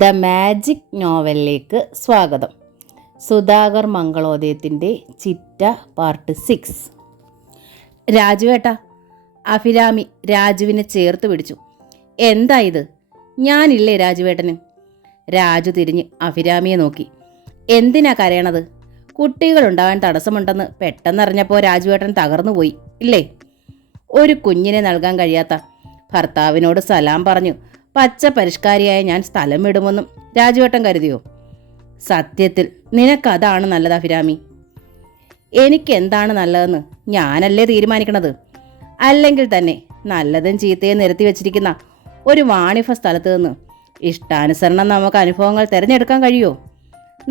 The magic നോവലിലേക്ക് സ്വാഗതം. സുധാകർ മംഗളോദയത്തിൻ്റെ ചിറ്റ part 6. രാജുവേട്ട, Abhirami രാജുവിനെ ചേർത്ത് പിടിച്ചു. എന്താ ഇത്? ഞാനില്ലേ രാജുവേട്ടന്? രാജു തിരിഞ്ഞ് അഭിരാമിയെ നോക്കി. എന്തിനാ കരയണത്? കുട്ടികളുണ്ടാവാൻ തടസ്സമുണ്ടെന്ന് പെട്ടെന്നറിഞ്ഞപ്പോൾ രാജുവേട്ടൻ തകർന്നുപോയി ഇല്ലേ? ഒരു കുഞ്ഞിനെ നൽകാൻ കഴിയാത്ത ഭർത്താവിനോട് സലാം പറഞ്ഞു പച്ച പരിഷ്കാരിയായ ഞാൻ സ്ഥലം വിടുമെന്നും രാജുവേട്ടൻ കരുതിയോ? സത്യത്തിൽ നിനക്കതാണ് നല്ലത് അഭിരാമി. എനിക്കെന്താണ് നല്ലതെന്ന് ഞാനല്ലേ തീരുമാനിക്കണത്? അല്ലെങ്കിൽ തന്നെ നല്ലതും ചീത്തയും നിരത്തി വെച്ചിരിക്കുന്ന ഒരു വാണിഭ സ്ഥലത്ത് നിന്ന് ഇഷ്ടാനുസരണം നമുക്ക് അനുഭവങ്ങൾ തിരഞ്ഞെടുക്കാൻ കഴിയുമോ?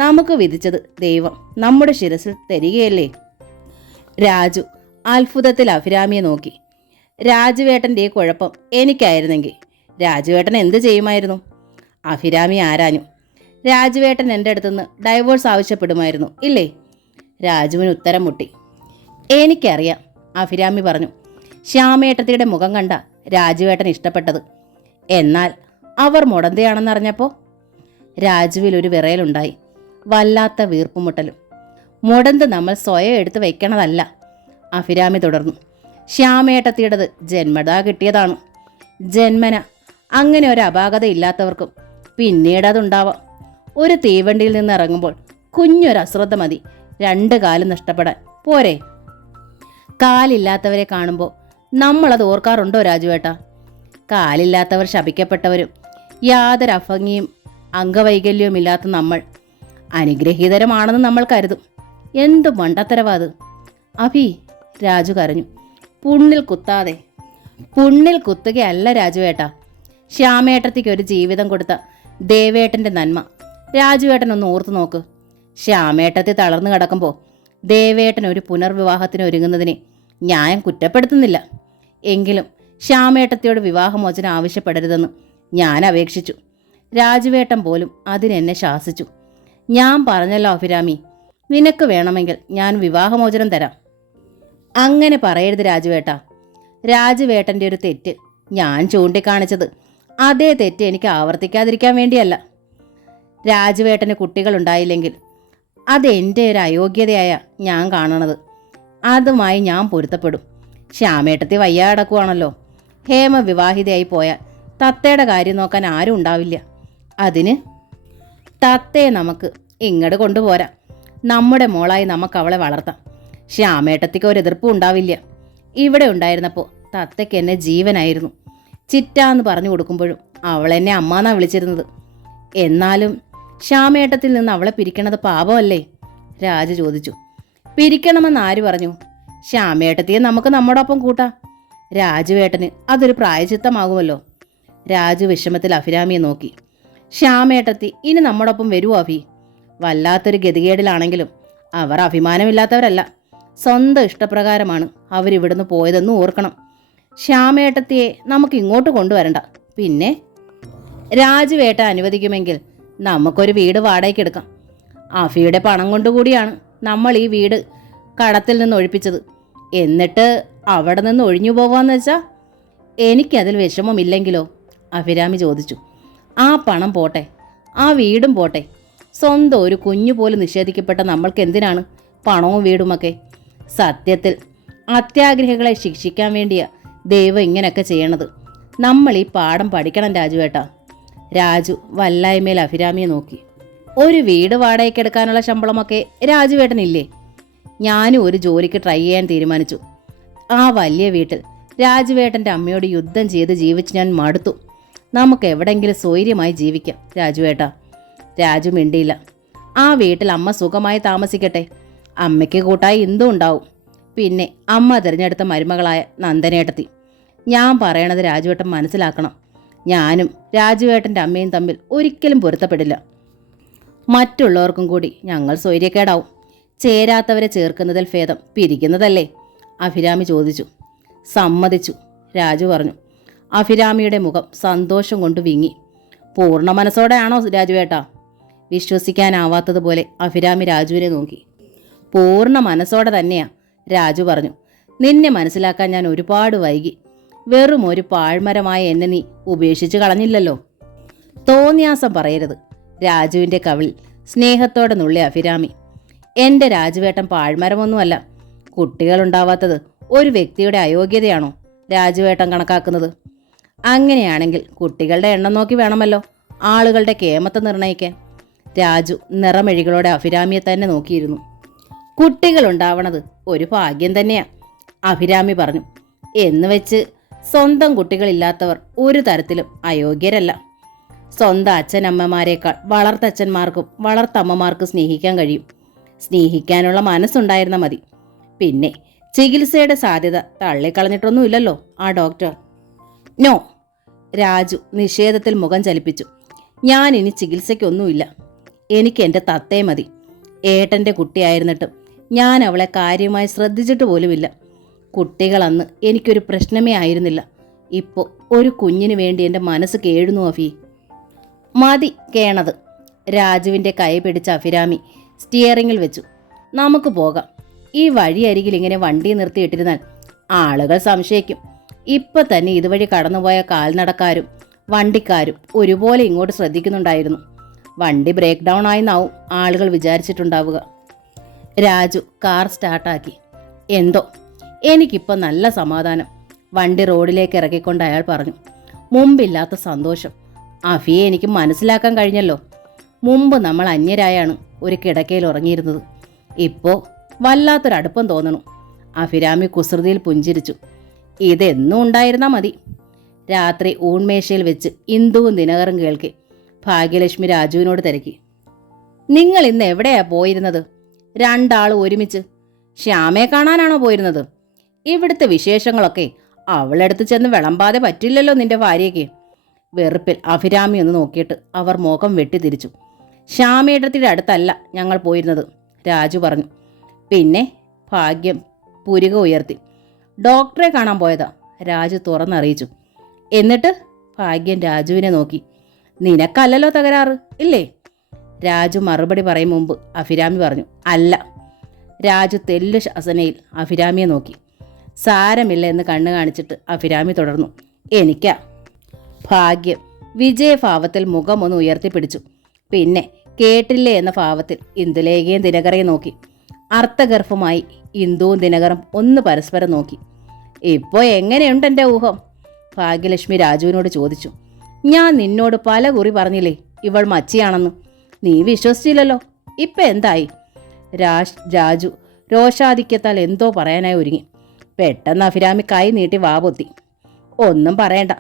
നമുക്ക് വിധിച്ചത് ദൈവം നമ്മുടെ ശിരസിൽ തരികയല്ലേ? രാജു അത്ഭുതത്തിൽ അഭിരാമിയെ നോക്കി. രാജുവേട്ടൻ്റെ കുഴപ്പം എനിക്കായിരുന്നെങ്കിൽ രാജുവേട്ടൻ എന്ത് ചെയ്യുമായിരുന്നു? അഭിരാമി ആരാഞ്ഞു. രാജുവേട്ടൻ എൻ്റെ അടുത്തുനിന്ന് ഡൈവോഴ്സ് ആവശ്യപ്പെടുമായിരുന്നു ഇല്ലേ? രാജുവിന് ഉത്തരം മുട്ടി. എനിക്കറിയാം, അഭിരാമി പറഞ്ഞു. ശ്യാമേട്ടത്തിയുടെ മുഖം കണ്ട രാജുവേട്ടൻ ഇഷ്ടപ്പെട്ടത്. എന്നാൽ അവർ മുടന്തയാണെന്നറിഞ്ഞപ്പോൾ രാജുവിൽ ഒരു വിറയലുണ്ടായി, വല്ലാത്ത വീർപ്പുമുട്ടലും. മുടന്ത് നമ്മൾ സ്വയം എടുത്ത് വയ്ക്കണതല്ല, അഭിരാമി തുടർന്നു. ശ്യാമേട്ടത്തിയുടേത് ജന്മതാ കിട്ടിയതാണ്. ജന്മന അങ്ങനെ ഒരു അപാകത ഇല്ലാത്തവർക്കും പിന്നീട് അതുണ്ടാവാം. ഒരു തീവണ്ടിയിൽ നിന്ന് ഇറങ്ങുമ്പോൾ കുഞ്ഞൊരു അശ്രദ്ധ മതി 2 കാലും നഷ്ടപ്പെടാൻ, പോരെ? കാലില്ലാത്തവരെ കാണുമ്പോൾ നമ്മളത് ഓർക്കാറുണ്ടോ രാജുവേട്ട? കാലില്ലാത്തവർ ശപിക്കപ്പെട്ടവരും യാതൊരു അഭംഗിയും അംഗവൈകല്യവും ഇല്ലാത്ത നമ്മൾ അനുഗ്രഹീതരമാണെന്ന് നമ്മൾ കരുതും. എന്തു മണ്ടത്തരവാത് അഭി! രാജു കരഞ്ഞു. പുണ്ണിൽ കുത്താതെ. പുണ്ണിൽ കുത്തുകയല്ല രാജുവേട്ട. ശ്യാമേട്ടത്തിക്ക് ഒരു ജീവിതം കൊടുത്ത ദേവേട്ടൻ്റെ നന്മ രാജുവേട്ടൻ ഒന്ന് ഓർത്തു നോക്ക്. ശ്യാമേട്ടത്തി തളർന്നു കിടക്കുമ്പോൾ ദേവേട്ടൻ ഒരു പുനർവിവാഹത്തിന് ഒരുങ്ങുന്നതിനെ ഞാൻ കുറ്റപ്പെടുത്തുന്നില്ല. എങ്കിലും ശ്യാമേട്ടത്തിയോട് വിവാഹമോചനം ആവശ്യപ്പെടരുതെന്ന് ഞാൻ അപേക്ഷിച്ചു. രാജുവേട്ടൻ പോലും അതിനെന്നെ ശാസിച്ചു. ഞാൻ പറഞ്ഞല്ലോ അഭിരാമി, നിനക്ക് വേണമെങ്കിൽ ഞാൻ വിവാഹമോചനം തരാം. അങ്ങനെ പറയരുത് രാജുവേട്ട. രാജുവേട്ടൻ്റെ ഒരു തെറ്റ് ഞാൻ ചൂണ്ടിക്കാണിച്ചത് അതേ തെറ്റ് എനിക്ക് ആവർത്തിക്കാതിരിക്കാൻ വേണ്ടിയല്ല. രാജുവേട്ടന് കുട്ടികളുണ്ടായില്ലെങ്കിൽ അതെൻ്റെ ഒരു അയോഗ്യതയായ ഞാൻ കാണണത്. അതുമായി ഞാൻ പൊരുത്തപ്പെടും. ശ്യാമേട്ടത്തി വയ്യ കിടക്കുവാണല്ലോ. ഹേമ വിവാഹിതയായി പോയാൽ തത്തയുടെ കാര്യം നോക്കാൻ ആരും ഉണ്ടാവില്ല. അതിന് തത്തയെ നമുക്ക് ഇങ്ങോട്ട് കൊണ്ടുപോരാ. നമ്മുടെ മോളായി നമുക്ക് അവളെ വളർത്താം. ശ്യാമേട്ടത്തിക്ക് ഒരു എതിർപ്പും ഉണ്ടാവില്ല. ഇവിടെ ഉണ്ടായിരുന്നപ്പോൾ തത്തയ്ക്ക് എന്നെ ജീവനായിരുന്നു. ചിറ്റാന്ന് പറഞ്ഞു കൊടുക്കുമ്പോഴും അവളെന്നെ അമ്മാന്നാ വിളിച്ചിരുന്നത്. എന്നാലും ശ്യാമേട്ടത്തിൽ നിന്ന് അവളെ പിരിക്കണത് പാപമല്ലേ? രാജു ചോദിച്ചു. പിരിക്കണമെന്ന് ആര് പറഞ്ഞു? ശ്യാമേട്ടത്തിയെ നമുക്ക് നമ്മോടൊപ്പം കൂട്ടാം. രാജുവേട്ടന് അതൊരു പ്രായചിത്തമാകുമല്ലോ. രാജു വിഷമത്തിൽ അഭിരാമിയെ നോക്കി. ശ്യാമേട്ടത്തി ഇനി നമ്മോടൊപ്പം വരുമോ അഭി? വല്ലാത്തൊരു ഗതികേടിലാണെങ്കിലും അവർ അഭിമാനമില്ലാത്തവരല്ല. സ്വന്തം ഇഷ്ടപ്രകാരമാണ് അവരിവിടുന്ന് പോയതെന്ന് ഓർക്കണം. ശ്യാമേട്ടത്തിയെ നമുക്ക് ഇങ്ങോട്ട് കൊണ്ടുവരണ്ട. പിന്നെ രാജുവേട്ട അനുവദിക്കുമെങ്കിൽ നമുക്കൊരു വീട് വാടകയ്ക്ക് എടുക്കാം. അഫിയുടെ പണം കൊണ്ടുകൂടിയാണ് നമ്മൾ ഈ വീട് കടത്തിൽ നിന്ന് ഒഴിപ്പിച്ചത്. എന്നിട്ട് അവിടെ നിന്ന് ഒഴിഞ്ഞു പോകാമെന്ന് വെച്ചാൽ എനിക്കതിൽ വിഷമമില്ലെങ്കിലോ? അഭിരാമി ചോദിച്ചു. ആ പണം പോട്ടെ, ആ വീടും പോട്ടെ. സ്വന്തം ഒരു കുഞ്ഞു പോലും നിഷേധിക്കപ്പെട്ട നമ്മൾക്ക് എന്തിനാണ് പണവും വീടുമൊക്കെ? സത്യത്തിൽ അത്യാഗ്രഹികളെ ശിക്ഷിക്കാൻ വേണ്ടിയാ ദൈവം ഇങ്ങനെയൊക്കെ ചെയ്യണത്. നമ്മൾ ഈ പാഠം പഠിക്കണം രാജുവേട്ട. രാജു വല്ലായ്മയിൽ അഭിരാമിയെ നോക്കി. ഒരു വീട് വാടകയ്ക്കെടുക്കാനുള്ള ശമ്പളമൊക്കെ രാജുവേട്ടനില്ലേ? ഞാനും ഒരു ജോലിക്ക് ട്രൈ ചെയ്യാൻ തീരുമാനിച്ചു. ആ വലിയ വീട്ടിൽ രാജുവേട്ടൻ്റെ അമ്മയോട് യുദ്ധം ചെയ്ത് ജീവിച്ച് ഞാൻ മടുത്തു. നമുക്ക് എവിടെയെങ്കിലും സ്വൈര്യമായി ജീവിക്കാം രാജുവേട്ട. രാജു മിണ്ടിയില്ല. ആ വീട്ടിൽ അമ്മ സുഖമായി താമസിക്കട്ടെ. അമ്മയ്ക്ക് കൂട്ടായി എന്തും ഉണ്ടാവും. പിന്നെ അമ്മ തിരഞ്ഞെടുത്ത മരുമകളായ നന്ദനേട്ടത്തി. ഞാൻ പറയണത് രാജുവേട്ടൻ മനസ്സിലാക്കണം. ഞാനും രാജുവേട്ടൻ്റെ അമ്മയും തമ്മിൽ ഒരിക്കലും പൊരുത്തപ്പെടില്ല. മറ്റുള്ളവർക്കും കൂടി ഞങ്ങൾ സ്വൈര്യക്കേടാവും. ചേരാത്തവരെ ചേർക്കുന്നതിൽ ഭേദം പിരിക്കുന്നതല്ലേ? അഭിരാമി ചോദിച്ചു. സമ്മതിച്ചു, രാജു പറഞ്ഞു. അഭിരാമിയുടെ മുഖം സന്തോഷം കൊണ്ട് വിങ്ങി. പൂർണ്ണ മനസ്സോടെയാണോ രാജുവേട്ട? വിശ്വസിക്കാനാവാത്തതുപോലെ അഭിരാമി രാജുവിനെ നോക്കി. പൂർണ്ണ മനസ്സോടെ തന്നെയാ, രാജു പറഞ്ഞു. നിന്നെ മനസ്സിലാക്കാൻ ഞാൻ ഒരുപാട് വൈകി. വെറും ഒരു പാഴ്മരമായ എന്നെ നീ ഉപേക്ഷിച്ച് കളഞ്ഞില്ലല്ലോ. തോന്നിയാസം പറയരുത്. രാജുവിൻ്റെ കവിളിൽ സ്നേഹത്തോടെ നുള്ളി അഭിരാമി. എൻ്റെ രാജുവേട്ടൻ പാഴ്മരമൊന്നുമല്ല. കുട്ടികളുണ്ടാവാത്തത് ഒരു വ്യക്തിയുടെ അയോഗ്യതയാണോ രാജുവേട്ടൻ കണക്കാക്കുന്നത്? അങ്ങനെയാണെങ്കിൽ കുട്ടികളുടെ എണ്ണം നോക്കി വേണമല്ലോ ആളുകളുടെ കേമത്തെ നിർണയിക്കാൻ. രാജു നിറമെഴികളോടെ അഭിരാമിയെ തന്നെ നോക്കിയിരുന്നു. കുട്ടികളുണ്ടാവണത് ഒരു ഭാഗ്യം തന്നെയാ, അഭിരാമി പറഞ്ഞു. എന്ന് വെച്ച് സ്വന്തം കുട്ടികളില്ലാത്തവർ ഒരു തരത്തിലും അയോഗ്യരല്ല. സ്വന്തം അച്ഛനമ്മമാരെക്കാൾ വളർത്തച്ഛന്മാർക്കും വളർത്തമ്മമാർക്കും സ്നേഹിക്കാൻ കഴിയും. സ്നേഹിക്കാനുള്ള മനസ്സുണ്ടായിരുന്ന മതി. പിന്നെ ചികിത്സയുടെ സാധ്യത തള്ളിക്കളഞ്ഞിട്ടൊന്നുമില്ലല്ലോ ആ ഡോക്ടർ. നോ, രാജു നിഷേധത്തിൽ മുഖം ചലിപ്പിച്ചു. ഞാൻ ഇനി ചികിത്സയ്ക്കൊന്നുമില്ല. എനിക്ക് എൻ്റെ തത്തേ മതി. ഏട്ടൻ്റെ കുട്ടിയായിരുന്നിട്ടും ഞാൻ അവളെ കാര്യമായി ശ്രദ്ധിച്ചിട്ട് പോലുമില്ല. കുട്ടികളന്ന് എനിക്കൊരു പ്രശ്നമേ ആയിരുന്നില്ല. ഇപ്പോൾ ഒരു കുഞ്ഞിന് വേണ്ടി എൻ്റെ മനസ്സ് കേഴുന്നു അഫി. മതി കേണത്. രാജുവിൻ്റെ കൈ പിടിച്ച അഭിരാമി സ്റ്റിയറിങ്ങിൽ വെച്ചു. നമുക്ക് പോകാം. ഈ വഴിയരികിൽ ഇങ്ങനെ വണ്ടി നിർത്തിയിട്ടിരുന്നാൽ ആളുകൾ സംശയിക്കും. ഇപ്പം തന്നെ ഇതുവഴി കടന്നുപോയ കാൽനടക്കാരും വണ്ടിക്കാരും ഒരുപോലെ ഇങ്ങോട്ട് ശ്രദ്ധിക്കുന്നുണ്ടായിരുന്നു. വണ്ടി ബ്രേക്ക് ഡൗൺ ആയിന്നാവും ആളുകൾ വിചാരിച്ചിട്ടുണ്ടാവുക. രാജു കാർ സ്റ്റാർട്ടാക്കി. എന്തോ എനിക്കിപ്പോൾ നല്ല സമാധാനം. വണ്ടി റോഡിലേക്ക് ഇറക്കിക്കൊണ്ട് അയാൾ പറഞ്ഞു. മുമ്പില്ലാത്ത സന്തോഷം. അഫിയെ എനിക്ക് മനസ്സിലാക്കാൻ കഴിഞ്ഞല്ലോ. മുമ്പ് നമ്മൾ അന്യരായാണ് ഒരു കിടക്കയിൽ ഉറങ്ങിയിരുന്നത്. ഇപ്പോൾ വല്ലാത്തൊരടുപ്പം തോന്നണു. അഭിരാമി കുസൃതിയിൽ പുഞ്ചിരിച്ചു. ഇതെന്നും ഉണ്ടായിരുന്നാൽ മതി. രാത്രി ഊൺമേശയിൽ വെച്ച് ഇന്ദുവും ദിനകറും കേൾക്കെ ഭാഗ്യലക്ഷ്മി രാജുവിനോട് തിരക്കി. നിങ്ങൾ ഇന്ന് എവിടെയാ പോയിരുന്നത്? രണ്ടാളും ഒരുമിച്ച്. ശ്യാമയെ കാണാനാണോ പോയിരുന്നത്? ഇവിടുത്തെ വിശേഷങ്ങളൊക്കെ അവളെടുത്ത് ചെന്ന് വിളമ്പാതെ പറ്റില്ലല്ലോ നിന്റെ ഭാര്യയ്ക്ക്. വെറുപ്പിൽ അഭിരാമി ഒന്ന് നോക്കിയിട്ട് അവർ മുഖം വെട്ടിത്തിരിച്ചു. ശ്യാമേടത്തിയുടെ അടുത്തല്ല ഞങ്ങൾ പോയിരുന്നത്, രാജു പറഞ്ഞു. പിന്നെ ഭാഗ്യം പുരിക ഉയർത്തി. ഡോക്ടറെ കാണാൻ പോയതാ, രാജു തുറന്നറിയിച്ചു. എന്നിട്ട് ഭാഗ്യം രാജുവിനെ നോക്കി. നിനക്കല്ലല്ലോ തകരാറ് ഇല്ലേ? രാജു മറുപടി പറയും മുമ്പ് അഭിരാമി പറഞ്ഞു. അല്ല. രാജു തെല്ലു ശാസനയിൽ അഭിരാമിയെ നോക്കി. സാരമില്ല എന്ന് കണ്ണു കാണിച്ചിട്ട് അഭിരാമി തുടർന്നു. എനിക്കാ. ഭാഗ്യം വിജയഭാവത്തിൽ മുഖമൊന്ന് ഉയർത്തിപ്പിടിച്ചു. പിന്നെ കേട്ടില്ലേ എന്ന ഭാവത്തിൽ ഇന്ദുലേഖയും ദിനകരയും നോക്കി. അർത്ഥഗർഭമായി ഇന്ദുവും ദിനകറും ഒന്ന് പരസ്പരം നോക്കി. ഇപ്പോൾ എങ്ങനെയുണ്ട് എൻ്റെ ഊഹം? ഭാഗ്യലക്ഷ്മി രാജുവിനോട് ചോദിച്ചു. ഞാൻ നിന്നോട് പല കുറി പറഞ്ഞില്ലേ ഇവൾ മച്ചിയാണെന്ന്. നീ വിശ്വസിച്ചില്ലല്ലോ. ഇപ്പം എന്തായി? രാജു രോഷാധിക്യത്താൽ എന്തോ പറയാനായി ഒരുങ്ങി. പെട്ടെന്ന് അഭിരാമി കൈ നീട്ടി വാപൊത്തി. ഒന്നും പറയണ്ട,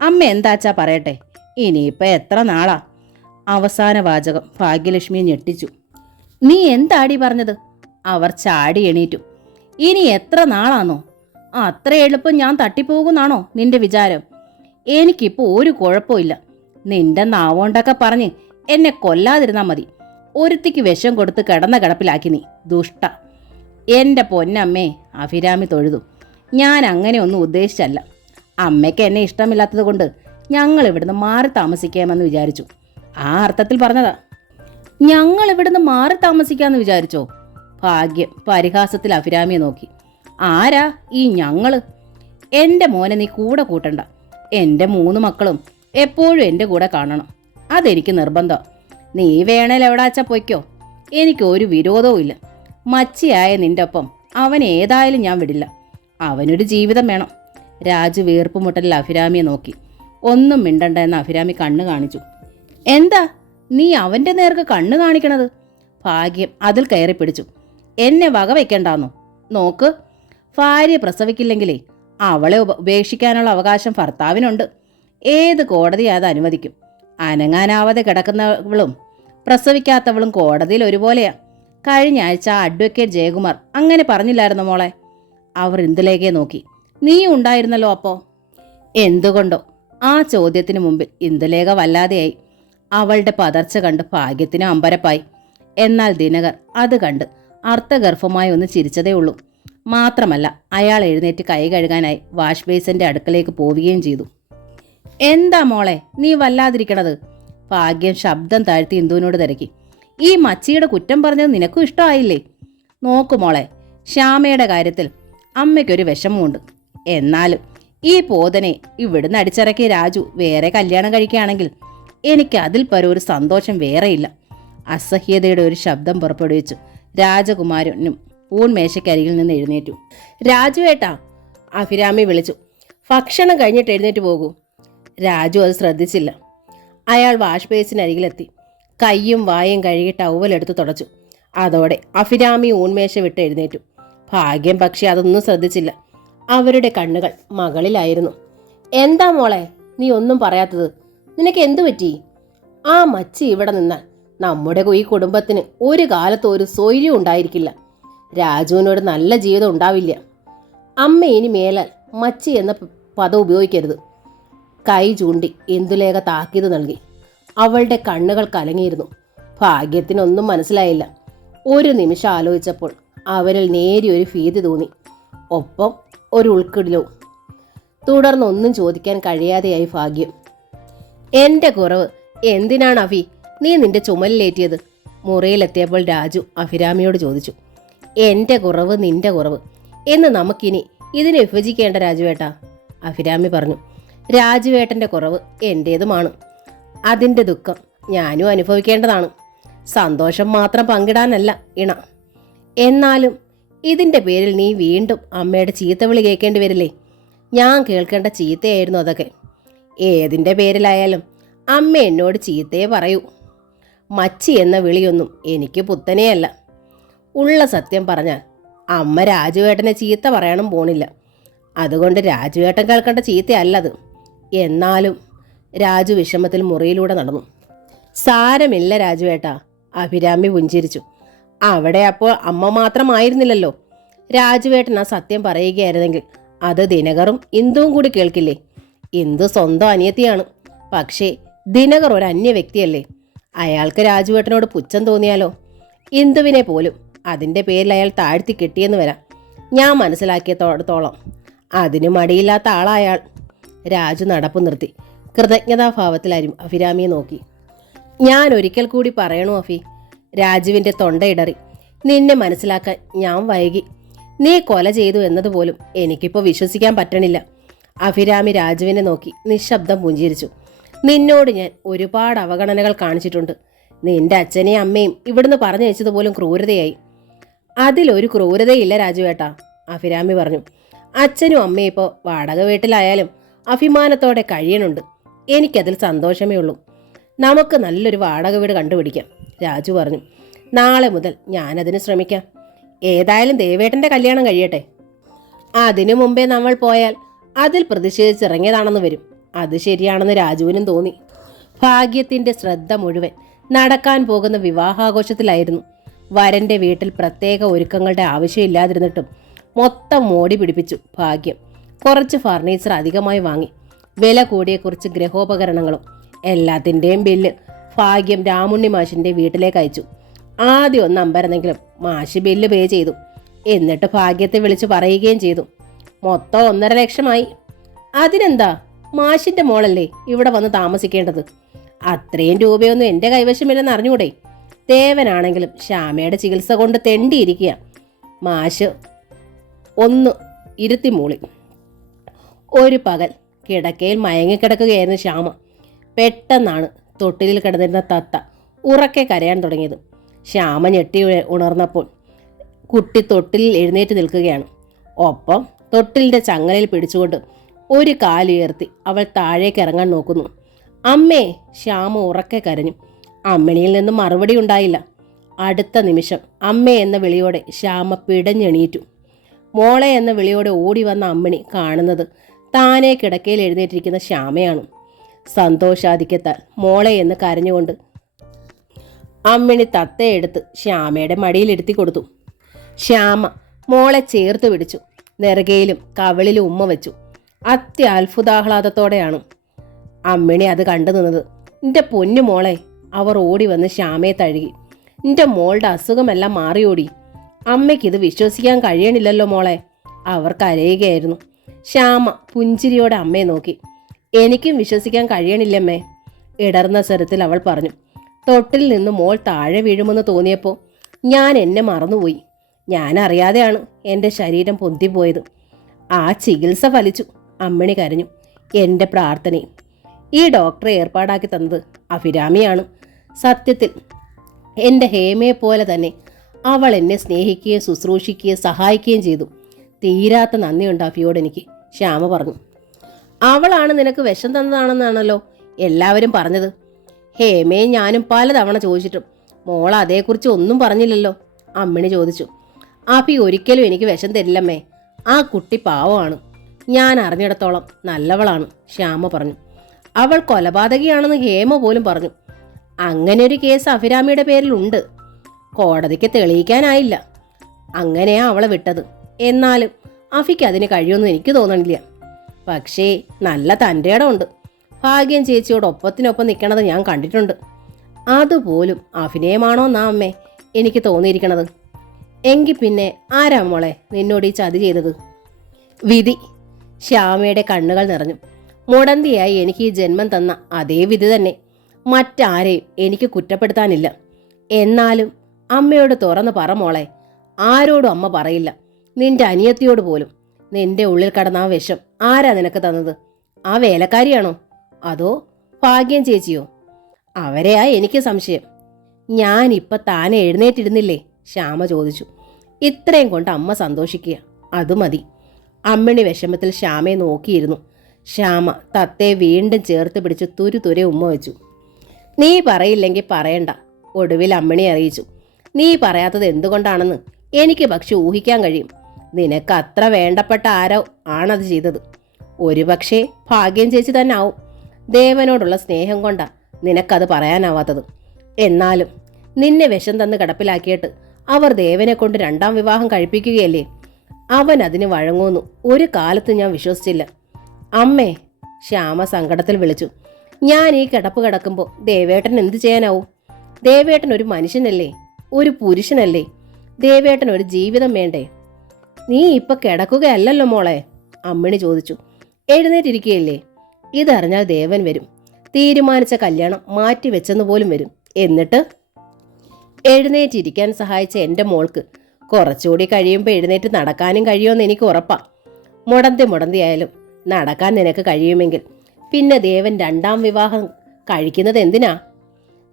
അമ്മ എന്താച്ചാ പറയട്ടെ. ഇനിയിപ്പോൾ എത്ര നാളാ? അവസാന വാചകം ഭാഗ്യലക്ഷ്മിയെ ഞെട്ടിച്ചു. നീ എന്താടി പറഞ്ഞത്? അവർ ചാടി എണീറ്റു. ഇനി എത്ര നാളാന്നോ? അത്ര എളുപ്പം ഞാൻ തട്ടിപ്പോകുന്നാണോ നിന്റെ വിചാരം? എനിക്കിപ്പോൾ ഒരു കുഴപ്പമില്ല. നിന്റെ നാവോണ്ടൊക്കെ പറഞ്ഞ് എന്നെ കൊല്ലാതിരുന്നാൽ മതി. ഒരുത്തിക്ക് വിഷം കൊടുത്ത് കിടന്ന കിടപ്പിലാക്കി നീ ദുഷ്ട. എൻ്റെ പൊന്നമ്മേ, അഭിരാമി തൊഴുതു. ഞാൻ അങ്ങനെ ഒന്നും ഉദ്ദേശിച്ചല്ല. അമ്മയ്ക്ക് എന്നെ ഇഷ്ടമില്ലാത്തത് കൊണ്ട് ഞങ്ങൾ ഇവിടുന്ന് മാറി താമസിക്കാമെന്ന് വിചാരിച്ചു. ആ അർത്ഥത്തിൽ പറഞ്ഞതാ. ഞങ്ങൾ ഇവിടുന്ന് മാറി താമസിക്കാമെന്ന് വിചാരിച്ചോ? ഭാഗ്യം പരിഹാസത്തിൽ അഭിരാമിയെ നോക്കി. ആരാ ഈ ഞങ്ങള്? എൻ്റെ മോനെ നീ കൂടെ കൂട്ടണ്ട. എൻ്റെ 3 മക്കളും എപ്പോഴും എൻ്റെ കൂടെ കാണണം. അതെനിക്ക് നിർബന്ധം. നീ വേണേൽ എവിടാച്ചാ പൊയ്ക്കോ. എനിക്കൊരു വിരോധവും ഇല്ല. മച്ചിയായ നിൻ്റെ ഒപ്പം അവൻ ഏതായാലും ഞാൻ വിടില്ല. അവനൊരു ജീവിതം വേണം. രാജു വീർപ്പുമുട്ടലിൽ അഭിരാമിയെ നോക്കി. ഒന്നും മിണ്ടണ്ട എന്ന് അഭിരാമി കണ്ണ് കാണിച്ചു. എന്താ നീ അവൻ്റെ നേർക്ക് കണ്ണ് കാണിക്കണത്? ഭാഗ്യം അതിൽ കയറി പിടിച്ചു. എന്നെ വകവയ്ക്കണ്ടാന്നോ? നോക്ക്, ഭാര്യ പ്രസവിക്കില്ലെങ്കിലേ അവളെ ഉപേക്ഷിക്കാനുള്ള അവകാശം ഭർത്താവിനുണ്ട്. ഏത് കോടതി അത് അനുവദിക്കും? അനങ്ങാനാവാതെ കിടക്കുന്നവളും പ്രസവിക്കാത്തവളും കോടതിയിൽ ഒരുപോലെയാ. കഴിഞ്ഞ ആഴ്ച അഡ്വക്കേറ്റ് ജയകുമാർ അങ്ങനെ പറഞ്ഞില്ലായിരുന്നു മോളെ? അവർ ഇന്ദുലേഖയെ നോക്കി. നീ ഉണ്ടായിരുന്നല്ലോ അപ്പോൾ. എന്തുകൊണ്ടോ ആ ചോദ്യത്തിന് മുമ്പിൽ ഇന്ദുലേഖ വല്ലാതെയായി. അവളുടെ പതർച്ച കണ്ട് ഭാഗ്യത്തിന് അമ്പരപ്പായി. എന്നാൽ ദിനകർ അത് കണ്ട് അർത്ഥഗർഭമായി ഒന്ന് ചിരിച്ചതേ ഉള്ളൂ. മാത്രമല്ല അയാൾ എഴുന്നേറ്റ് കൈ കഴുകാനായി വാഷ് ബേസിൻ്റെ അടുക്കലേക്ക് പോവുകയും ചെയ്തു. എന്താ മോളെ നീ വല്ലാതിരിക്കണത്? ഭാഗ്യം ശബ്ദം താഴ്ത്തി ഇന്ദുവിനോട് തിരക്കി. ഈ മച്ചിയുടെ കുറ്റം പറഞ്ഞത് നിനക്കും ഇഷ്ടമായില്ലേ? നോക്കു മോളെ, ശ്യാമയുടെ കാര്യത്തിൽ അമ്മയ്ക്കൊരു വിഷമമുണ്ട്. എന്നാലും ഈ പോതനെ ഇവിടുന്ന് അടിച്ചിറക്കിയ രാജു വേറെ കല്യാണം കഴിക്കുകയാണെങ്കിൽ എനിക്ക് അതിൽ പരം ഒരു സന്തോഷം വേറെയില്ല. അസഹ്യതയുടെ ഒരു ശബ്ദം പുറപ്പെടുവിച്ചു രാജകുമാരനും ഊൺമേശക്കരികിൽ നിന്ന് എഴുന്നേറ്റു. രാജുവേട്ടാ, അഭിരാമി വിളിച്ചു. ഭക്ഷണം കഴിഞ്ഞിട്ട് എഴുന്നേറ്റ് പോകൂ. രാജു അത് ശ്രദ്ധിച്ചില്ല. അയാൾ വാഷ് ബേസിനരികിലെത്തി കയ്യും വായും കഴുകി ടവലെടുത്ത് തുടച്ചു. അതോടെ അഭിരാമി ഊൺമേശ വിട്ട് എഴുന്നേറ്റു. ഭാഗ്യം പക്ഷെ അതൊന്നും ശ്രദ്ധിച്ചില്ല. അവരുടെ കണ്ണുകൾ മകളിലായിരുന്നു. എന്താ മോളെ നീ ഒന്നും പറയാത്തത്? നിനക്ക് എന്തു പറ്റി? ആ മച്ചി ഇവിടെ നിന്നാൽ നമ്മുടെ ഈ കുടുംബത്തിന് ഒരു കാലത്ത് ഒരു സ്വൈര്യം ഉണ്ടായിരിക്കില്ല. രാജുവിനോട് നല്ല ജീവിതം ഉണ്ടാവില്ല. അമ്മ ഇനി മേലാൽ മച്ചി എന്ന പദം ഉപയോഗിക്കരുത്. കൈ ചൂണ്ടി ഇന്ദുലേഖ താക്കീത് നൽകി. അവളുടെ കണ്ണുകൾ കലങ്ങിയിരുന്നു. ഭാഗ്യത്തിനൊന്നും മനസ്സിലായില്ല. ഒരു നിമിഷം ആലോചിച്ചപ്പോൾ അവരിൽ നേരിയൊരു ഭീതി തോന്നി, ഒപ്പം ഒരു ഉൾക്കിടിലവും. തുടർന്നൊന്നും ചോദിക്കാൻ കഴിയാതെയായി ഭാഗ്യം. എൻ്റെ കുറവ് എന്തിനാണ് അഭി നീ നിന്റെ ചുമലിലേറ്റിയത്? മുറിയിലെത്തിയപ്പോൾ രാജു അഭിരാമിയോട് ചോദിച്ചു. എൻ്റെ കുറവ് നിന്റെ കുറവ് എന്ന് നമുക്കിനി ഇതിനെ വിഭജിക്കേണ്ട രാജുവേട്ടാ, അഭിരാമി പറഞ്ഞു. രാജുവേട്ടൻ്റെ കുറവ് എൻ്റേതുമാണ്. അതിൻ്റെ ദുഃഖം ഞാനും അനുഭവിക്കേണ്ടതാണ്. സന്തോഷം മാത്രം പങ്കിടാനല്ല ഇണ. എന്നാലും ഇതിൻ്റെ പേരിൽ നീ വീണ്ടും അമ്മയുടെ ചീത്തവിളി കേൾക്കേണ്ടി വരില്ലേ? ഞാൻ കേൾക്കേണ്ട ചീത്തയായിരുന്നു അതൊക്കെ. ഏതിൻ്റെ പേരിലായാലും അമ്മ എന്നോട് ചീത്തയെ പറയൂ. മച്ചി എന്ന വിളിയൊന്നും എനിക്ക് പുത്തനെയല്ല. ഉള്ള സത്യം പറഞ്ഞാൽ അമ്മ രാജുവേട്ടനെ ചീത്ത പറയാനും പോണില്ല. അതുകൊണ്ട് രാജുവേട്ടൻ കേൾക്കേണ്ട ചീത്തയല്ലത്. എന്നാലും രാജു വിഷമത്തിൽ മുറിയിലൂടെ നടന്നു. സാരമില്ല രാജുവേട്ടാ, അഭിരാമി പുഞ്ചിരിച്ചു. അവിടെ അപ്പോൾ അമ്മ മാത്രമായിരുന്നില്ലല്ലോ. രാജുവേട്ടൻ ആ സത്യം പറയുകയായിരുന്നെങ്കിൽ അത് ദിനകറും ഇന്ദുവും കൂടി കേൾക്കില്ലേ? ഇന്ദു സ്വന്തം അനിയത്തിയാണ്. പക്ഷേ ദിനകർ ഒരു അന്യ വ്യക്തിയല്ലേ. അയാൾക്ക് രാജുവേട്ടനോട് പുച്ഛം തോന്നിയാലോ? ഇന്ദുവിനെ പോലും അതിൻ്റെ പേരിൽ അയാൾ താഴ്ത്തി കിട്ടിയെന്ന് വരാം. ഞാൻ മനസ്സിലാക്കിയത്തോടത്തോളം അതിന് മടിയില്ലാത്ത ആളായാൾ. രാജു നടപ്പ് നിർത്തി കൃതജ്ഞതാഭാവത്തിൽ അഭിരാമിയെ നോക്കി. ഞാൻ ഒരിക്കൽ കൂടി പറയണു അഫി. രാജുവിൻ്റെ തൊണ്ടയിടറി. നിന്നെ മനസ്സിലാക്കാൻ ഞാൻ വൈകി. നീ കൊല ചെയ്തു എന്നതുപോലും എനിക്കിപ്പോൾ വിശ്വസിക്കാൻ പറ്റണില്ല. അഭിരാമി രാജുവിനെ നോക്കി നിശബ്ദം പുഞ്ചിരിച്ചു. നിന്നോട് ഞാൻ ഒരുപാട് അവഗണനകൾ കാണിച്ചിട്ടുണ്ട്. നിന്റെ അച്ഛനെയും അമ്മയും ഇവിടുന്ന് പറഞ്ഞു വെച്ചതുപോലും ക്രൂരതയായി. അതിലൊരു ക്രൂരതയില്ല രാജുവേട്ടാ, അഭിരാമി പറഞ്ഞു. അച്ഛനും അമ്മയും ഇപ്പോൾ വാടക വീട്ടിലായാലും അഭിമാനത്തോടെ കഴിയണുണ്ട്. എനിക്കതിൽ സന്തോഷമേ ഉള്ളൂ. നമുക്ക് നല്ലൊരു വാടക വീട് കണ്ടുപിടിക്കാം, രാജു പറഞ്ഞു. നാളെ മുതൽ ഞാനതിന് ശ്രമിക്കാം. ഏതായാലും ദേവേട്ടൻ്റെ കല്യാണം കഴിയട്ടെ. അതിനു മുമ്പേ നമ്മൾ പോയാൽ അതിൽ പ്രതിഷേധിച്ചിറങ്ങിയതാണെന്ന് വരും. അത് ശരിയാണെന്ന് രാജുവിനും തോന്നി. ഭാഗ്യത്തിൻ്റെ ശ്രദ്ധ മുഴുവൻ നടക്കാൻ പോകുന്ന വിവാഹാഘോഷത്തിലായിരുന്നു. വരൻ്റെ വീട്ടിൽ പ്രത്യേക ഒരുക്കങ്ങളുടെ ആവശ്യമില്ലാതിരുന്നിട്ടും മൊത്തം മോടി പിടിപ്പിച്ചു ഭാഗ്യം. കുറച്ച് ഫർണിച്ചർ അധികമായി വാങ്ങി. വില കൂടിയ കുറച്ച് ഗൃഹോപകരണങ്ങളും. എല്ലാത്തിൻ്റെയും ബില്ല് ഭാഗ്യം രാമുണ്ണി മാഷിൻ്റെ വീട്ടിലേക്ക് അയച്ചു. ആദ്യം ഒന്ന് അമ്പരന്നെങ്കിലും മാഷ് ബില്ല് പേ ചെയ്തു. എന്നിട്ട് ഭാഗ്യത്തെ വിളിച്ച് പറയുകയും ചെയ്തു. മൊത്തം 1.5 ലക്ഷമായി. അതിനെന്താ, മാഷിൻ്റെ മോളല്ലേ ഇവിടെ വന്ന് താമസിക്കേണ്ടത്. അത്രയും രൂപയൊന്നും എൻ്റെ കൈവശമില്ലെന്ന് അറിഞ്ഞൂടെ. ദേവനാണെങ്കിലും ശ്യാമയുടെ ചികിത്സ കൊണ്ട് തെണ്ടിയിരിക്കുക. മാഷ് ഒന്ന് ഇരുത്തി മൂളി. ഒരു പകൽ കിടക്കയിൽ മയങ്ങിക്കിടക്കുകയായിരുന്നു ശ്യാമ. പെട്ടെന്നാണ് തൊട്ടിലിൽ കിടന്നിരുന്ന തത്ത ഉറക്കെ കരയാൻ തുടങ്ങിയത്. ശ്യാമ ഞെട്ടി ഉണർന്നപ്പോൾ കുട്ടി തൊട്ടിലിൽ എഴുന്നേറ്റ് നിൽക്കുകയാണ്. ഒപ്പം തൊട്ടിലിൻ്റെ ചങ്ങലയിൽ പിടിച്ചുകൊണ്ട് ഒരു കാലുയർത്തി അവൾ താഴേക്ക് ഇറങ്ങാൻ നോക്കുന്നു. അമ്മേ, ശ്യാമ ഉറക്കെ കരഞ്ഞു. അമ്മിണിയിൽ നിന്നും മറുപടി ഉണ്ടായില്ല. അടുത്ത നിമിഷം അമ്മേ എന്ന വിളിയോടെ ശ്യാമ പിടഞ്ഞെണീറ്റു. മോളെ എന്ന വിളിയോടെ ഓടി വന്ന അമ്മിണി കാണുന്നത് താനേ കിടക്കയിൽ എഴുന്നേറ്റിരിക്കുന്ന ശ്യാമയാണ്. സന്തോഷാധിക്യത്താൽ മോളെ എന്ന് കരഞ്ഞുകൊണ്ട് അമ്മിണി തത്തയെടുത്ത് ശ്യാമയുടെ മടിയിലിരുത്തി കൊടുത്തു. ശ്യാമ മോളെ ചേർത്ത് പിടിച്ചു. നെറുകയിലും കവിളിലും ഉമ്മ വെച്ചു. അത്യത്ഭുതാഹ്ലാദത്തോടെയാണ് അമ്മിണി അത് കണ്ടു നിന്നത്. നിന്റെ പൊന്നു മോളെ, അവർ ഓടി വന്ന് ശ്യാമയെ തഴുകി. നിന്റെ മോളുടെ അസുഖമെല്ലാം മാറിയോടി. അമ്മയ്ക്കിത് വിശ്വസിക്കാൻ കഴിയണില്ലല്ലോ മോളെ. അവർ കരയുകയായിരുന്നു. ശ്യാമ പുഞ്ചിരിയോടെ അമ്മയെ നോക്കി. എനിക്കും വിശ്വസിക്കാൻ കഴിയണില്ലമ്മേ, ഇടർന്ന സ്വരത്തിൽ അവൾ പറഞ്ഞു. തൊട്ടിൽ നിന്ന് മോൾ താഴെ വീഴുമെന്ന് തോന്നിയപ്പോൾ ഞാൻ എന്നെ മറന്നുപോയി. ഞാൻ അറിയാതെയാണ് എൻ്റെ ശരീരം പൊന്തിപ്പോയത്. ആ ചികിത്സ ഫലിച്ചു, അമ്മിണി കരഞ്ഞു. എൻ്റെ പ്രാർത്ഥനയും. ഈ ഡോക്ടറെ ഏർപ്പാടാക്കി തന്നത് അഭിരാമിയാണ്. സത്യത്തിൽ എൻ്റെ ഹേമയെ പോലെ തന്നെ അവൾ എന്നെ സ്നേഹിക്കുകയും ശുശ്രൂഷിക്കുകയും സഹായിക്കുകയും ചെയ്തു. തീരാത്ത നന്ദിയുണ്ട് അഭിയോട് എനിക്ക്, ശ്യാമ പറഞ്ഞു. അവളാണ് നിനക്ക് വിഷം തന്നതാണെന്നാണല്ലോ എല്ലാവരും പറഞ്ഞത്. ഹേമയെ ഞാനും പലതവണ ചോദിച്ചിട്ടും മോൾ അതേക്കുറിച്ച് ഒന്നും പറഞ്ഞില്ലല്ലോ, അമ്മിണി ചോദിച്ചു. അഭി ഒരിക്കലും എനിക്ക് വിഷം തരില്ലമ്മേ. ആ കുട്ടി പാവമാണ്. ഞാൻ അറിഞ്ഞിടത്തോളം നല്ലവളാണ്, ശ്യാമ പറഞ്ഞു. അവൾ കൊലപാതകിയാണെന്ന് ഹേമ പോലും പറഞ്ഞു. അങ്ങനെ ഒരു കേസ് അഭിരാമിയുടെ പേരിലുണ്ട്. കോടതിക്ക് തെളിയിക്കാനായില്ല. അങ്ങനെയാ അവളെ വിട്ടത്. എന്നാലും അഭിക്ക് അതിന് കഴിയുമെന്ന് എനിക്ക് തോന്നണില്ല. പക്ഷേ നല്ല തൻ്റെ ഇടമുണ്ട്. ഭാഗ്യം ചേച്ചിയോട് ഒപ്പത്തിനൊപ്പം നിൽക്കണത് ഞാൻ കണ്ടിട്ടുണ്ട്. അതുപോലും അഭിനയമാണോ എന്നാ അമ്മേ എനിക്ക് തോന്നിയിരിക്കണത്. എങ്കിൽ പിന്നെ ആരാ മോളെ നിന്നോട് ഈ ചതി ചെയ്തത്? വിധി. ശ്യാമയുടെ കണ്ണുകൾ നിറഞ്ഞു. മുടന്തിയായി എനിക്ക് ഈ ജന്മം തന്ന അതേ വിധി തന്നെ. മറ്റാരെയും എനിക്ക് കുറ്റപ്പെടുത്താനില്ല. എന്നാലും അമ്മയോട് തുറന്ന് പറ മോളെ. ആരോടും അമ്മ പറയില്ല, നിന്റെ അനിയത്തിയോട് പോലും. നിന്റെ ഉള്ളിൽ കടന്ന ആ വിഷം ആരാ നിനക്ക് തന്നത്? ആ വേലക്കാരിയാണോ അതോ ഭാഗ്യം ചേച്ചിയോ? അവരെയാ എനിക്ക് സംശയം. ഞാനിപ്പം താനെ എഴുന്നേറ്റിരുന്നില്ലേ? ശ്യാമ ചോദിച്ചു. ഇത്രയും കൊണ്ട് അമ്മ സന്തോഷിക്കുക, അത് മതി. അമ്മിണി വിഷമത്തിൽ ശ്യാമയെ നോക്കിയിരുന്നു. ശ്യാമ തത്തയെ വീണ്ടും ചേർത്ത് പിടിച്ച് തുരുതുരെ ഉമ്മ വെച്ചു. നീ പറയില്ലെങ്കിൽ പറയണ്ട, ഒടുവിൽ അമ്മിണി അറിയിച്ചു. നീ പറയാത്തത് എന്തുകൊണ്ടാണെന്ന് എനിക്ക് പക്ഷെ ഊഹിക്കാൻ കഴിയും. നിനക്ക് അത്ര വേണ്ടപ്പെട്ട ആരോ ആണത് ചെയ്തത്. ഒരുപക്ഷെ ഭാഗ്യം ചേച്ചി തന്നെ ആവും. ദേവനോടുള്ള സ്നേഹം കൊണ്ടാ നിനക്കത് പറയാനാവാത്തത്. എന്നാലും നിന്നെ വിഷം തന്ന് കിടപ്പിലാക്കിയിട്ട് അവർ ദേവനെ കൊണ്ട് 2ാം വിവാഹം കഴിപ്പിക്കുകയല്ലേ? അവൻ അതിന് വഴങ്ങുമെന്ന് ഒരു കാലത്ത് ഞാൻ വിശ്വസിച്ചില്ല. അമ്മേ, ശ്യാമ സങ്കടത്തിൽ വിളിച്ചു. ഞാൻ ഈ കിടപ്പ് കിടക്കുമ്പോൾ ദേവേട്ടൻ എന്ത് ചെയ്യാനാവും? ദേവേട്ടൻ ഒരു മനുഷ്യനല്ലേ, ഒരു പുരുഷനല്ലേ? ദേവേട്ടൻ ഒരു ജീവിതം വേണ്ടേ? നീ ഇപ്പൊ കിടക്കുകയല്ലല്ലോ മോളെ, അമ്മിണി ചോദിച്ചു. എഴുന്നേറ്റിരിക്കുകയല്ലേ? ഇതറിഞ്ഞാൽ ദേവൻ വരും. തീരുമാനിച്ച കല്യാണം മാറ്റിവെച്ചെന്ന് പോലും വരും. എന്നിട്ട് എഴുന്നേറ്റിരിക്കാൻ സഹായിച്ച എൻ്റെ മോൾക്ക് കുറച്ചുകൂടി കഴിയുമ്പോൾ എഴുന്നേറ്റ് നടക്കാനും കഴിയുമെന്ന് എനിക്ക് ഉറപ്പാ. മുടന്തിയായാലും നടക്കാൻ നിനക്ക് കഴിയുമെങ്കിൽ പിന്നെ ദേവൻ 2ാം വിവാഹം കഴിക്കുന്നത് എന്തിനാ?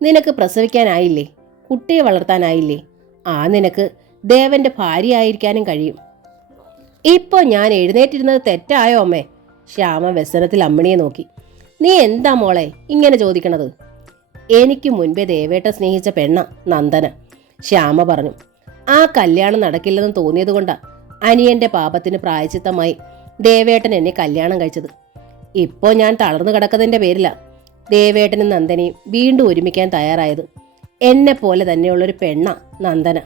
നിനക്ക് പ്രസവിക്കാനായില്ലേ? കുട്ടിയെ വളർത്താനായില്ലേ? ആ നിനക്ക് ദേവന്റെ ഭാര്യയായിരിക്കാനും കഴിയും. ഇപ്പോൾ ഞാൻ എഴുന്നേറ്റിരുന്നത് തെറ്റായോ അമ്മേ? ശ്യാമ വ്യസനത്തിൽ അമ്മിണിയെ നോക്കി. നീ എന്താ മോളെ ഇങ്ങനെ ചോദിക്കണത്? എനിക്ക് മുൻപേ ദേവേട്ട സ്നേഹിച്ച പെണ്ണ നന്ദന, ശ്യാമ പറഞ്ഞു. ആ കല്യാണം നടക്കില്ലെന്ന് തോന്നിയതുകൊണ്ടാ അനിയന്റെ പാപത്തിന് പ്രായച്ചിത്തമായി ദേവേട്ടൻ എന്നെ കല്യാണം കഴിച്ചത്. ഇപ്പോൾ ഞാൻ തളർന്നു കിടക്കുന്നതിൻ്റെ പേരില ദേവേട്ടനും നന്ദനയും വീണ്ടും ഒരുമിക്കാൻ തയ്യാറായത്. എന്നെ പോലെ തന്നെയുള്ളൊരു പെണ്ണ നന്ദന.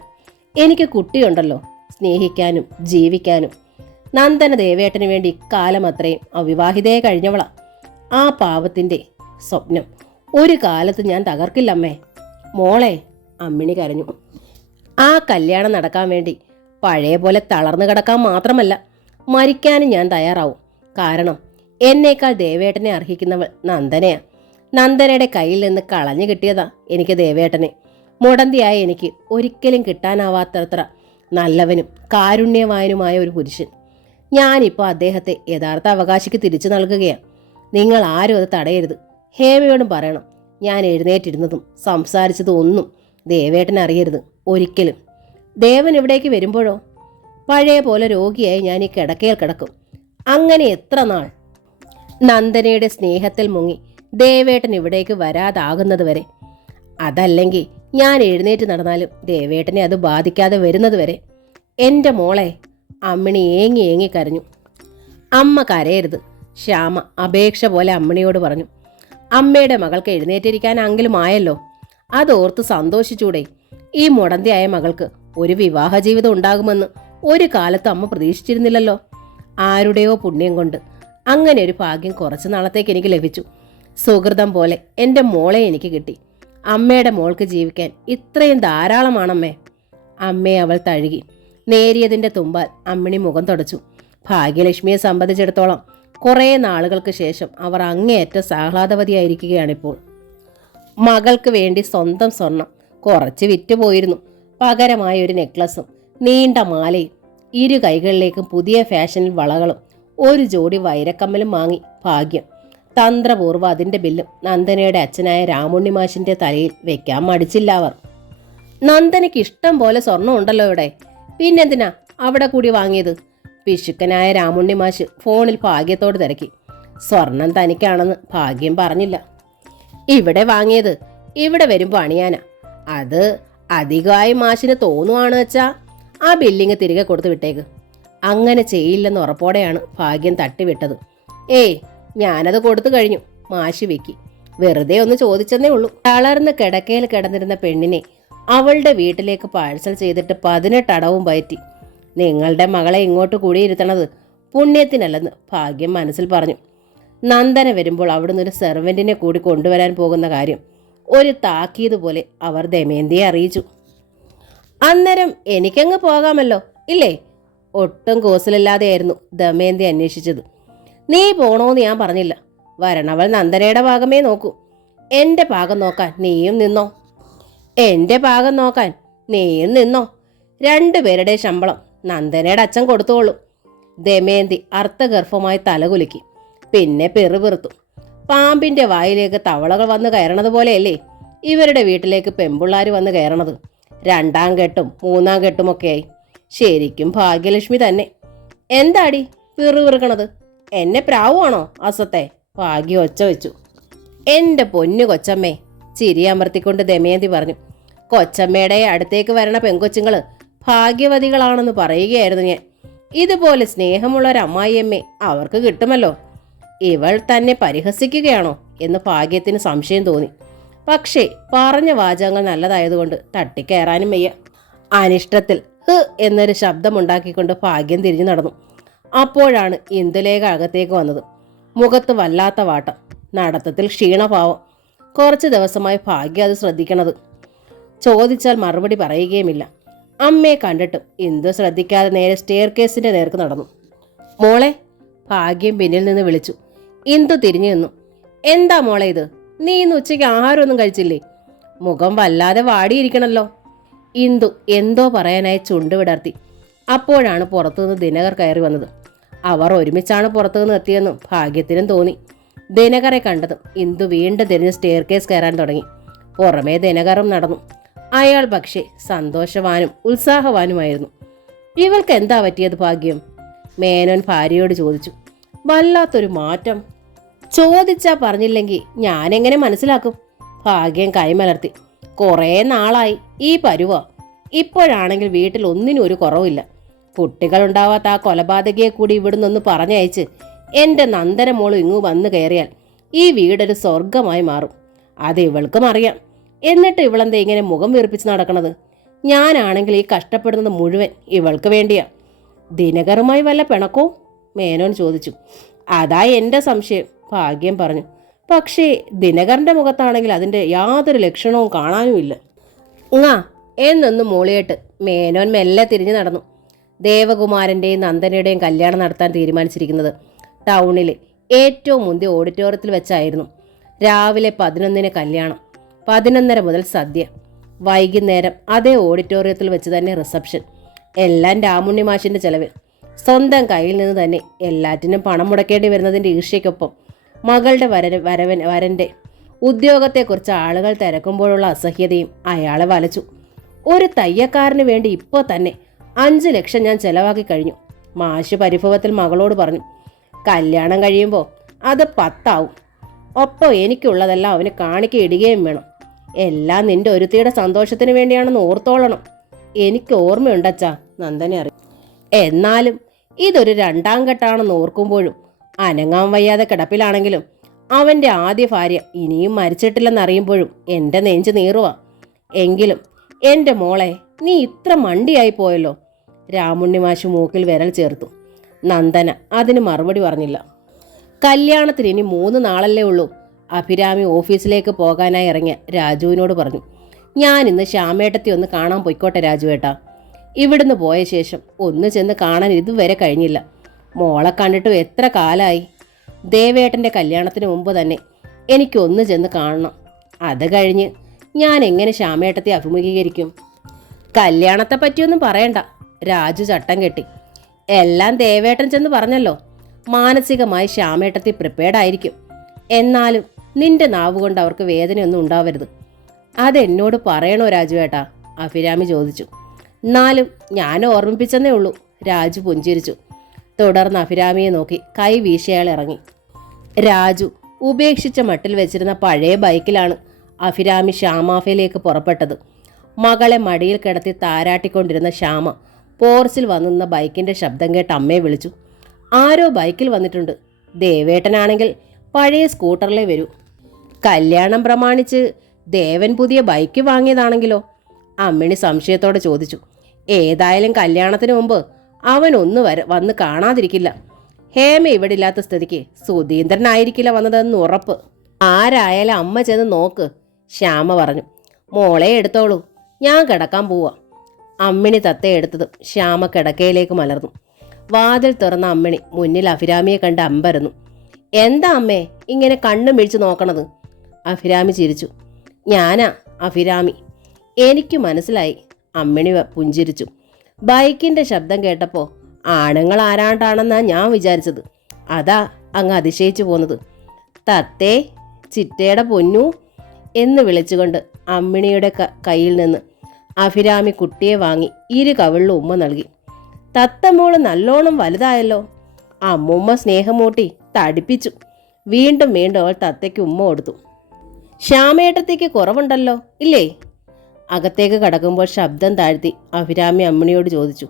എനിക്ക് കുട്ടിയുണ്ടല്ലോ, സ്നേഹിക്കാനും ജീവിക്കാനും. നന്ദന ദേവേട്ടന് വേണ്ടി ഇക്കാലം അത്രയും അവിവാഹിതയെ കഴിഞ്ഞവളാ. ആ പാവത്തിൻ്റെ സ്വപ്നം ഒരു കാലത്ത് ഞാൻ തകർക്കില്ലമ്മേ. മോളെ, അമ്മിണി കരഞ്ഞു. ആ കല്യാണം നടക്കാൻ വേണ്ടി പഴയ പോലെ തളർന്നു കിടക്കാൻ മാത്രമല്ല, മരിക്കാനും ഞാൻ തയ്യാറാവും. കാരണം എന്നേക്കാൾ ദേവേട്ടനെ അർഹിക്കുന്നവൾ നന്ദനയാ. നന്ദനയുടെ കയ്യിൽ നിന്ന് കളഞ്ഞു കിട്ടിയതാ എനിക്ക് ദേവേട്ടനെ. മുടന്തിയായ എനിക്ക് ഒരിക്കലും കിട്ടാനാവാത്തത്ര നല്ലവനും കാരുണ്യവാനുമായ ഒരു പുരുഷൻ. ഞാനിപ്പോൾ അദ്ദേഹത്തെ യഥാർത്ഥ അവകാശിക്ക് തിരിച്ചു നൽകുകയാണ്. നിങ്ങൾ ആരും അത് തടയരുത്. ഹേമയോടും പറയണം, ഞാൻ എഴുന്നേറ്റിരുന്നതും സംസാരിച്ചതും ഒന്നും ദേവേട്ടൻ അറിയരുത് ഒരിക്കലും. ദേവൻ ഇവിടേക്ക് വരുമ്പോഴോ പഴയ പോലെ രോഗിയായി ഞാൻ ഈ കിടക്കയിൽ കിടക്കും. അങ്ങനെ എത്ര നാൾ? നന്ദനയുടെ സ്നേഹത്തിൽ മുങ്ങി ദേവേട്ടൻ ഇവിടേക്ക് വരാതാകുന്നത് വരെ. അതല്ലെങ്കിൽ ഞാൻ എഴുന്നേറ്റ് നടന്നാലും ദേവേട്ടനെ അത് ബാധിക്കാതെ വരുന്നത് വരെ. എൻ്റെ മോളെ, അമ്മിണി ഏങ്ങി കരഞ്ഞു. അമ്മ കരയരുത്, ശ്യാമ അപേക്ഷ പോലെ അമ്മിണിയോട് പറഞ്ഞു. അമ്മയുടെ മകൾക്ക് എഴുന്നേറ്റിരിക്കാനെങ്കിലും ആയല്ലോ, അതോർത്ത് സന്തോഷിച്ചൂടെ? ഈ മുടന്തിയായ മകൾക്ക് ഒരു വിവാഹ ജീവിതം ഉണ്ടാകുമെന്ന് ഒരു കാലത്ത് അമ്മ പ്രതീക്ഷിച്ചിരുന്നില്ലല്ലോ. ആരുടെയോ പുണ്യം കൊണ്ട് അങ്ങനെ ഒരു ഭാഗ്യം കുറച്ചു നാളത്തേക്ക് എനിക്ക് ലഭിച്ചു. സുഹൃതം പോലെ എൻ്റെ മോളെ എനിക്ക് കിട്ടി. അമ്മയുടെ മോൾക്ക് ജീവിക്കാൻ ഇത്രയും ധാരാളമാണമ്മേ. അമ്മയെ അവൾ തഴുകി. നേരിയതിൻ്റെ തുമ്പാൽ അമ്മിണി മുഖം തുടച്ചു. ഭാഗ്യലക്ഷ്മിയെ സംബന്ധിച്ചിടത്തോളം കുറേ നാളുകൾക്ക് ശേഷം അവർ അങ്ങേയറ്റം ആഹ്ലാദവതിയായിരിക്കുകയാണിപ്പോൾ. മകൾക്ക് വേണ്ടി സ്വന്തം സ്വർണം കുറച്ച് വിറ്റുപോയിരുന്നു. പകരമായ ഒരു നെക്ലസും നീണ്ട മാലയും 2 കൈകളിലേക്കും പുതിയ ഫാഷനിൽ വളകളും 1 ജോഡി വൈരക്കമ്മലും വാങ്ങി ഭാഗ്യം. തന്ത്രപൂർവ്വം അതിൻ്റെ ബില്ലും നന്ദനയുടെ അച്ഛനായ രാമുണ്ണി മാഷിൻ്റെ തലയിൽ വെക്കാൻ മടിച്ചില്ല അവർ. നന്ദനയ്ക്ക് ഇഷ്ടം പോലെ സ്വർണ്ണം ഉണ്ടല്ലോ ഇവിടെ, പിന്നെന്തിനാ അവിടെ കൂടി വാങ്ങിയത്? പിശുക്കനായ രാമുണ്ണി മാഷ് ഫോണിൽ ഭാഗ്യത്തോട് തിരക്കി. സ്വർണം തനിക്കാണെന്ന് ഭാഗ്യം പറഞ്ഞില്ല. ഇവിടെ വാങ്ങിയത് ഇവിടെ വരുമ്പോൾ അണിയാനാ. അത് അധികമായി മാഷിന് തോന്നുവാണ് വെച്ചാ ആ ബില്ലിങ് തിരികെ കൊടുത്തു വിട്ടേക്ക്. അങ്ങനെ ചെയ്യില്ലെന്ന് ഉറപ്പോടെയാണ് ഭാഗ്യം തട്ടിവിട്ടത്. ഏയ്, ഞാനത് കൊടുത്തു കഴിഞ്ഞു, മാഷി വെക്കി. വെറുതെ ഒന്ന് ചോദിച്ചെന്നേ ഉള്ളൂ. തളർന്ന് കിടക്കയിൽ കിടന്നിരുന്ന പെണ്ണിനെ അവളുടെ വീട്ടിലേക്ക് പാഴ്സൽ ചെയ്തിട്ട് 18 അടവും പയറ്റി. നിങ്ങളുടെ മകളെ ഇങ്ങോട്ട് കൂടിയിരുത്തണത് പുണ്യത്തിനല്ലെന്ന് ഭാഗ്യം മനസ്സിൽ പറഞ്ഞു. നന്ദന വരുമ്പോൾ അവിടുന്ന് ഒരു സെർവൻറ്റിനെ കൂടി കൊണ്ടുവരാൻ പോകുന്ന കാര്യം ഒരു താക്കീത് പോലെ അവർ ദമയന്തിയെ അറിയിച്ചു. അന്നേരം എനിക്കങ്ങ് പോകാമല്ലോ ഇല്ലേ? ഒട്ടും കൂസലില്ലാതെയായിരുന്നു ദമയന്തി അന്വേഷിച്ചത്. നീ പോണോന്ന് ഞാൻ പറഞ്ഞില്ല. വരണവൾ നന്ദനയുടെ ഭാഗമേ നോക്കൂ. എൻ്റെ ഭാഗം നോക്കാൻ നീയും നിന്നോ. എൻ്റെ ഭാഗം നോക്കാൻ നീയും നിന്നോ. 2 പേരുടെ ശമ്പളം നന്ദനയുടെ അച്ഛൻ കൊടുത്തോളൂ. ദമയന്തി അർത്ഥഗർഭമായി തലകുലുക്കി. പിന്നെ പെറുപിറുത്തു. പാമ്പിൻ്റെ വായിലേക്ക് തവളകൾ വന്ന് കയറണത് പോലെയല്ലേ ഇവരുടെ വീട്ടിലേക്ക് പെമ്പിള്ളാർ വന്ന് കയറണത്. 2ാം കെട്ടും 3ാം കെട്ടുമൊക്കെയായി. ശരിക്കും ഭാഗ്യലക്ഷ്മി തന്നെ. എന്താടി പിറുപിറുക്കണത്? എന്നെ പ്രാവുവാണോ അസത്തെ? ഭാഗ്യ ഒച്ച വെച്ചു. എൻ്റെ പൊന്നു കൊച്ചമ്മേ, ചിരിയമർത്തിക്കൊണ്ട് ദമയന്തി പറഞ്ഞു. കൊച്ചമ്മയുടെ അടുത്തേക്ക് വരണ പെങ്കൊച്ചുങ്ങൾ ഭാഗ്യവതികളാണെന്ന് പറയുകയായിരുന്നു ഞാൻ. ഇതുപോലെ സ്നേഹമുള്ള ഒരു അമ്മായിയമ്മേ അവർക്ക് കിട്ടുമല്ലോ. ഇവൾ തന്നെ പരിഹസിക്കുകയാണോ എന്ന് ഭാഗ്യത്തിന് സംശയം തോന്നി. പക്ഷേ പറഞ്ഞ വാചകങ്ങൾ നല്ലതായതുകൊണ്ട് തട്ടിക്കയറാനും വയ്യ. അനിഷ്ടത്തിൽ ഹ് എന്നൊരു ശബ്ദമുണ്ടാക്കിക്കൊണ്ട് ഭാഗ്യം തിരിഞ്ഞു നടന്നു. അപ്പോഴാണ് ഇന്ദുലേഖ അകത്തേക്ക് വന്നത്. മുഖത്ത് വല്ലാത്ത വാട്ടം, നടത്തത്തിൽ ക്ഷീണഭാവം. കുറച്ച് ദിവസമായി ഭാഗ്യം അത് ശ്രദ്ധിക്കണത്. ചോദിച്ചാൽ മറുപടി പറയുകയുമില്ല. അമ്മയെ കണ്ടിട്ടും ഇന്ദു ശ്രദ്ധിക്കാതെ നേരെ സ്റ്റെയർ കേസിൻ്റെ നേർക്ക് നടന്നു. മോളെ, ഭാഗ്യം പിന്നിൽ നിന്ന് വിളിച്ചു. ഇന്ദു തിരിഞ്ഞു നിന്നു. എന്താ മോളെ ഇത്? നീ ഇന്ന് ഉച്ചയ്ക്ക് ആഹാരമൊന്നും കഴിച്ചില്ലേ? മുഖം വല്ലാതെ വാടിയിരിക്കണല്ലോ. ഇന്ദു എന്തോ പറയാനായി ചുണ്ടുവിടർത്തി. അപ്പോഴാണ് പുറത്തുനിന്ന് ദിനകർ കയറി വന്നത്. അവർ ഒരുമിച്ചാണ് പുറത്തുനിന്ന് എത്തിയെന്നും ഭാഗ്യത്തിനും തോന്നി. ദിനകറെ കണ്ടതും ഇന്ദു വീണ്ടും തിരിഞ്ഞ് സ്റ്റെയർ കേസ് കയറാൻ തുടങ്ങി. പുറമേ ദിനകറും നടന്നു. അയാൾ പക്ഷേ സന്തോഷവാനും ഉത്സാഹവാനുമായിരുന്നു. ഇവൾക്ക് എന്താ പറ്റിയത് ഭാഗ്യം? മേനോൻ ഭാര്യയോട് ചോദിച്ചു. വല്ലാത്തൊരു മാറ്റം. ചോദിച്ചാ പറഞ്ഞില്ലെങ്കിൽ ഞാനെങ്ങനെ മനസ്സിലാക്കും? ഭാഗ്യം കൈമലർത്തി. കുറേ നാളായി ഈ പരുവ. ഇപ്പോഴാണെങ്കിൽ വീട്ടിൽ ഒന്നിനും ഒരു കുറവില്ല. കുട്ടികളുണ്ടാവാത്ത ആ കൊലപാതകയെ കൂടി ഇവിടുന്നൊന്ന് പറഞ്ഞയച്ച് എൻ്റെ നന്ദന മോളും ഇങ്ങു വന്നു കയറിയാൽ ഈ വീടൊരു സ്വർഗമായി മാറും. അത് ഇവൾക്കും അറിയാം. എന്നിട്ട് ഇവളെന്താ ഇങ്ങനെ മുഖം വീർപ്പിച്ച് നടക്കണത്? ഞാനാണെങ്കിൽ ഈ കഷ്ടപ്പെടുന്നത് മുഴുവൻ ഇവൾക്ക് വേണ്ടിയാ. ദിനകറുമായി വല്ല പിണക്കോ? മേനോൻ ചോദിച്ചു. അതാ എൻ്റെ സംശയം, ഭാഗ്യം പറഞ്ഞു. പക്ഷേ ദിനകറിൻ്റെ മുഖത്താണെങ്കിൽ അതിൻ്റെ യാതൊരു ലക്ഷണവും കാണാനുമില്ല. എന്നൊന്ന് മൂളിയിട്ട് മേനോൻ മെല്ലെ തിരിഞ്ഞു നടന്നു. ദേവകുമാരൻ്റെയും നന്ദനയുടെയും കല്യാണം നടത്താൻ തീരുമാനിച്ചിരിക്കുന്നത് ടൗണിലെ ഏറ്റവും മുന്തിയ ഓഡിറ്റോറിയത്തിൽ വെച്ചായിരുന്നു. രാവിലെ 11-ന് കല്യാണം, 11:30 മുതൽ സദ്യ, വൈകുന്നേരം അതേ ഓഡിറ്റോറിയത്തിൽ വെച്ച് തന്നെ റിസപ്ഷൻ. എല്ലാം രാമുണ്ണി മാഷിൻ്റെ ചെലവ്. സ്വന്തം കയ്യിൽ നിന്ന് തന്നെ എല്ലാറ്റിനും പണം മുടക്കേണ്ടി വരുന്നതിൻ്റെ ഈർഷ്യയ്ക്കൊപ്പം മകളുടെ വരൻ്റെ ഉദ്യോഗത്തെക്കുറിച്ച് ആളുകൾ തിരക്കുമ്പോഴുള്ള അസഹ്യതയും അയാളെ വലച്ചു. ഒരു തയ്യക്കാരന് വേണ്ടി ഇപ്പോൾ തന്നെ 5 ലക്ഷം ഞാൻ ചെലവാക്കി കഴിഞ്ഞു. മാഷ് പരിഭവത്തിൽ മകളോട് പറഞ്ഞു. കല്യാണം കഴിയുമ്പോൾ അത് 10 ആവും. ഒപ്പം എനിക്കുള്ളതെല്ലാം അവന് കാണിക്ക ഇടുകയും വേണം. എല്ലാം നിന്റെ ഒരുത്തിയുടെ സന്തോഷത്തിന് വേണ്ടിയാണെന്ന് ഓർത്തോളണം. എനിക്ക് ഓർമ്മയുണ്ടച്ചാ, നന്ദനെ അറിയും. എന്നാലും ഇതൊരു 2ാം ഘട്ടമാണെന്ന് ഓർക്കുമ്പോഴും അനങ്ങാൻ വയ്യാതെ കിടപ്പിലാണെങ്കിലും അവൻ്റെ ആദ്യ ഭാര്യ ഇനിയും മരിച്ചിട്ടില്ലെന്നറിയുമ്പോഴും എൻ്റെ നെഞ്ച് നീറുവാ. എങ്കിലും എൻ്റെ മോളെ, നീ ഇത്ര മണ്ടിയായി പോയല്ലോ. രാമുണ്ണി മാഷ് മൂക്കിൽ വിരൽ ചേർത്തു. നന്ദന അതിന് മറുപടി പറഞ്ഞില്ല. കല്യാണത്തിന് ഇനി 3 നാളല്ലേ ഉള്ളൂ. അഭിരാമി ഓഫീസിലേക്ക് പോകാനായി ഇറങ്ങിയ രാജുവിനോട് പറഞ്ഞു. ഞാൻ ഇന്ന് ശ്യാമേട്ടത്തി ഒന്ന് കാണാൻ പൊയ്ക്കോട്ടെ രാജുവേട്ടാ. ഇവിടുന്ന് പോയ ശേഷം ഒന്ന് ചെന്ന് കാണാൻ ഇതുവരെ കഴിഞ്ഞില്ല. മോളെ കണ്ടിട്ടും എത്ര കാലമായി. ദേവേട്ടൻ്റെ കല്യാണത്തിന് മുമ്പ് തന്നെ എനിക്കൊന്ന് ചെന്ന് കാണണം. അത് കഴിഞ്ഞ് ഞാൻ എങ്ങനെ ശ്യാമേട്ടത്തെ അഭിമുഖീകരിക്കും? കല്യാണത്തെ പറ്റിയൊന്നും പറയണ്ട, രാജു ചട്ടം കെട്ടി. എല്ലാം ദേവേട്ടൻ ചെന്ന് പറഞ്ഞല്ലോ. മാനസികമായി ശ്യാമേട്ടത്തി പ്രിപ്പയർഡ് ആയിരിക്കും. എന്നാലും നിന്റെ നാവ് കൊണ്ട് അവർക്ക് വേദനയൊന്നും ഉണ്ടാവരുത്. അതെന്നോട് പറയണോ രാജുവേട്ടാ? അഭിരാമി ചോദിച്ചു. എന്നാലും ഞാൻ ഓർമ്മിപ്പിച്ചെന്നേ ഉള്ളൂ. രാജു പുഞ്ചിരിച്ചു. തുടർന്ന് അഭിരാമിയെ നോക്കി കൈ വീശി അയാൾ ഇറങ്ങി. രാജു ഉപേക്ഷിച്ച മട്ടിൽ വെച്ചിരുന്ന പഴയ ബൈക്കിലാണ് അഭിരാമി ശ്യാമാഫയിലേക്ക് പുറപ്പെട്ടത്. മകളെ മടിയിൽ കിടത്തി താരാട്ടിക്കൊണ്ടിരുന്ന ശ്യാമ പോർച്ചിൽ വന്നിരുന്ന ബൈക്കിൻ്റെ ശബ്ദം കേട്ട് അമ്മയെ വിളിച്ചു. ആരോ ബൈക്കിൽ വന്നിട്ടുണ്ട്. ദേവേട്ടനാണെങ്കിൽ പഴയ സ്കൂട്ടറിലേ വരൂ. കല്യാണം പ്രമാണിച്ച് ദേവൻ പുതിയ ബൈക്ക് വാങ്ങിയതാണെങ്കിലോ? അമ്മിണി സംശയത്തോടെ ചോദിച്ചു. ഏതായാലും കല്യാണത്തിന് മുമ്പ് അവൻ വന്ന് കാണാതിരിക്കില്ല. ഹേമ ഇവിടെ ഇല്ലാത്ത സ്ഥിതിക്ക് സുധീന്ദ്രനായിരിക്കില്ല വന്നതെന്ന് ഉറപ്പ്. ആരായാലും അമ്മ ചെന്ന് നോക്ക്, ശ്യാമ പറഞ്ഞു. മോളെ എടുത്തോളൂ, ഞാൻ കിടക്കാൻ പോവാ. അമ്മിണി തത്തയെ എടുത്തതും ശ്യാമ കിടക്കയിലേക്ക് മലർന്നു. വാതിൽ തുറന്ന അമ്മിണി മുന്നിൽ അഭിരാമിയെ കണ്ട് അമ്പരന്നു. എന്താ അമ്മേ ഇങ്ങനെ കണ്ണും മിഴിച്ച് നോക്കണത്? അഭിരാമി ചിരിച്ചു. ഞാനാ അഭിരാമി. എനിക്ക് മനസ്സിലായി. അമ്മിണി പുഞ്ചിരിച്ചു. ബൈക്കിൻ്റെ ശബ്ദം കേട്ടപ്പോൾ ആണുങ്ങൾ ആരാണ്ടാണെന്നാണ് ഞാൻ വിചാരിച്ചത്. അതാ അങ്ങ് അതിശയിച്ചു പോന്നത്. തത്തേ, ചിറ്റയുടെ പൊന്നു എന്ന് വിളിച്ചുകൊണ്ട് അമ്മിണിയുടെ കയ്യിൽ നിന്ന് അഭിരാമി കുട്ടിയെ വാങ്ങി ഇരു കവിളിലും ഉമ്മ നൽകി. തത്തമോള് നല്ലോണം വലുതായല്ലോ. അമ്മൂമ്മ സ്നേഹമൂട്ടി തടിപ്പിച്ചു. വീണ്ടും വീണ്ടും അവൾ തത്തയ്ക്ക് ഉമ്മ കൊടുത്തു. ശ്യാമേട്ടത്തേക്ക് കുറവുണ്ടല്ലോ ഇല്ലേ? അകത്തേക്ക് കടക്കുമ്പോൾ ശബ്ദം താഴ്ത്തി അഭിരാമി അമ്മിണിയോട് ചോദിച്ചു.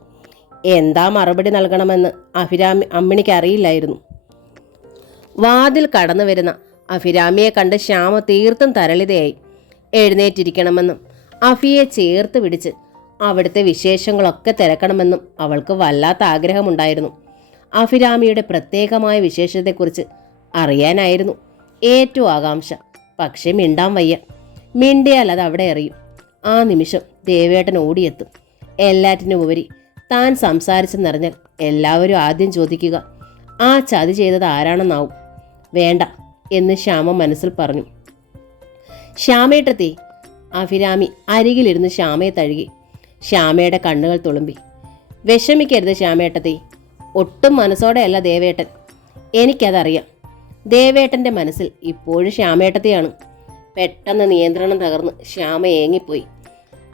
എന്താ മറുപടി നൽകണമെന്ന് അമ്മിണിക്ക് അറിയില്ലായിരുന്നു. വാതിൽ കടന്നു വരുന്ന അഭിരാമിയെ കണ്ട് ശ്യാമ തീർത്തും തരളിതയായി. എഴുന്നേറ്റിരിക്കണമെന്നും അഫിയെ ചേർത്ത് പിടിച്ച് അവിടുത്തെ വിശേഷങ്ങളൊക്കെ തിരക്കണമെന്നും അവൾക്ക് വല്ലാത്ത ആഗ്രഹമുണ്ടായിരുന്നു. അഭിരാമിയുടെ പ്രത്യേകമായ വിശേഷത്തെക്കുറിച്ച് അറിയാനായിരുന്നു ഏറ്റവും ആകാംക്ഷ. പക്ഷെ മിണ്ടാൻ വയ്യ. മിണ്ടിയാൽ അത് അവിടെ എറിയും. ആ നിമിഷം ദേവേട്ടൻ ഓടിയെത്തും. എല്ലാറ്റിനും ഉപരി താൻ സംസാരിച്ചെന്നറിഞ്ഞാൽ എല്ലാവരും ആദ്യം ചോദിക്കുക ആ ചതി ചെയ്തത് ആരാണെന്നാവും. വേണ്ട എന്ന് ശ്യാമ മനസ്സിൽ പറഞ്ഞു. ശ്യാമേട്ടത്തി. അഭിരാമി അരികിലിരുന്ന് ശ്യാമയെ തഴുകി. ശ്യാമയുടെ കണ്ണുകൾ തുളുമ്പി. വിഷമിക്കരുത് ശ്യാമേട്ടത്തി. ഒട്ടും മനസ്സോടെയല്ല ദേവേട്ടൻ. എനിക്കതറിയാം. ദേവേട്ടൻ്റെ മനസ്സിൽ ഇപ്പോഴും ശ്യാമേട്ടത്തെയാണ്. പെട്ടെന്ന് നിയന്ത്രണം തകർന്ന് ശ്യാമ ഏങ്ങിപ്പോയി.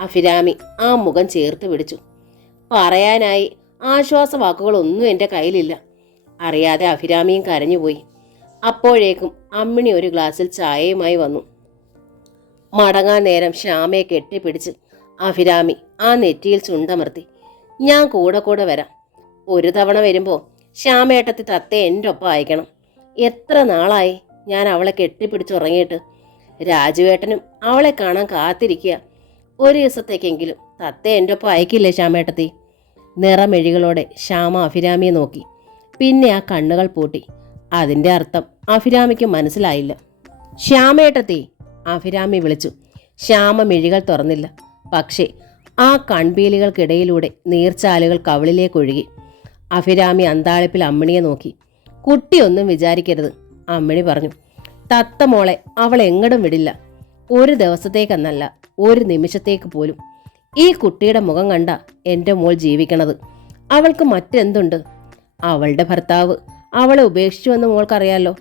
അഭിരാമി ആ മുഖം ചേർത്ത് പിടിച്ചു. പറയാനായി ആശ്വാസവാക്കുകളൊന്നും എൻ്റെ കയ്യിലില്ല. അറിയാതെ അഭിരാമിയും കരഞ്ഞുപോയി. അപ്പോഴേക്കും അമ്മിണി ഒരു ഗ്ലാസ്സിൽ ചായയുമായി വന്നു. മടങ്ങാൻ നേരം ശ്യാമയെ കെട്ടിപ്പിടിച്ച് അഭിരാമി ആ നെറ്റിയിൽ ചുണ്ടമർത്തി. ഞാൻ കൂടെ കൂടെ വരാം. ഒരു തവണ വരുമ്പോൾ ശ്യാമേട്ടത്തി തത്തയെ എൻ്റെ ഒപ്പം അയക്കണം. എത്ര നാളായി ഞാൻ അവളെ കെട്ടിപ്പിടിച്ചുറങ്ങിയിട്ട്. രാജുവേട്ടനും അവളെ കാണാൻ കാത്തിരിക്കുക. ഒരു ദിവസത്തേക്കെങ്കിലും തത്തയെ എൻ്റെ ഒപ്പം അയക്കില്ലേ ശ്യാമേട്ടത്തി? നിറമെഴികളോടെ ശ്യാമ അഭിരാമിയെ നോക്കി. പിന്നെ ആ കണ്ണുകൾ പൂട്ടി. അതിൻ്റെ അർത്ഥം അഭിരാമിക്ക് മനസ്സിലായില്ല. ശ്യാമേട്ടത്തി അഭിരാമി വിളിച്ചു. ശ്യാമ മിഴികൾ തുറന്നില്ല. പക്ഷേ ആ കൺപീലികൾക്കിടയിലൂടെ നീർച്ചാലുകൾ കവിളിലേക്കൊഴുകി. അഭിരാമി അന്താളിപ്പിൽ അമ്മിണിയെ നോക്കി. കുട്ടിയൊന്നും വിചാരിക്കരുത്, അമ്മിണി പറഞ്ഞു. തത്ത മോളെ അവൾ എങ്ങടും വിടില്ല. ഒരു ദിവസത്തേക്കെന്നല്ല, ഒരു നിമിഷത്തേക്ക് പോലും. ഈ കുട്ടിയുടെ മുഖം കണ്ട എൻ്റെ മോൾ ജീവിക്കണത്. അവൾക്ക് മറ്റെന്തുണ്ട്? അവളുടെ ഭർത്താവ് അവളെ ഉപേക്ഷിച്ചുവെന്ന് മോൾക്കറിയാലോ.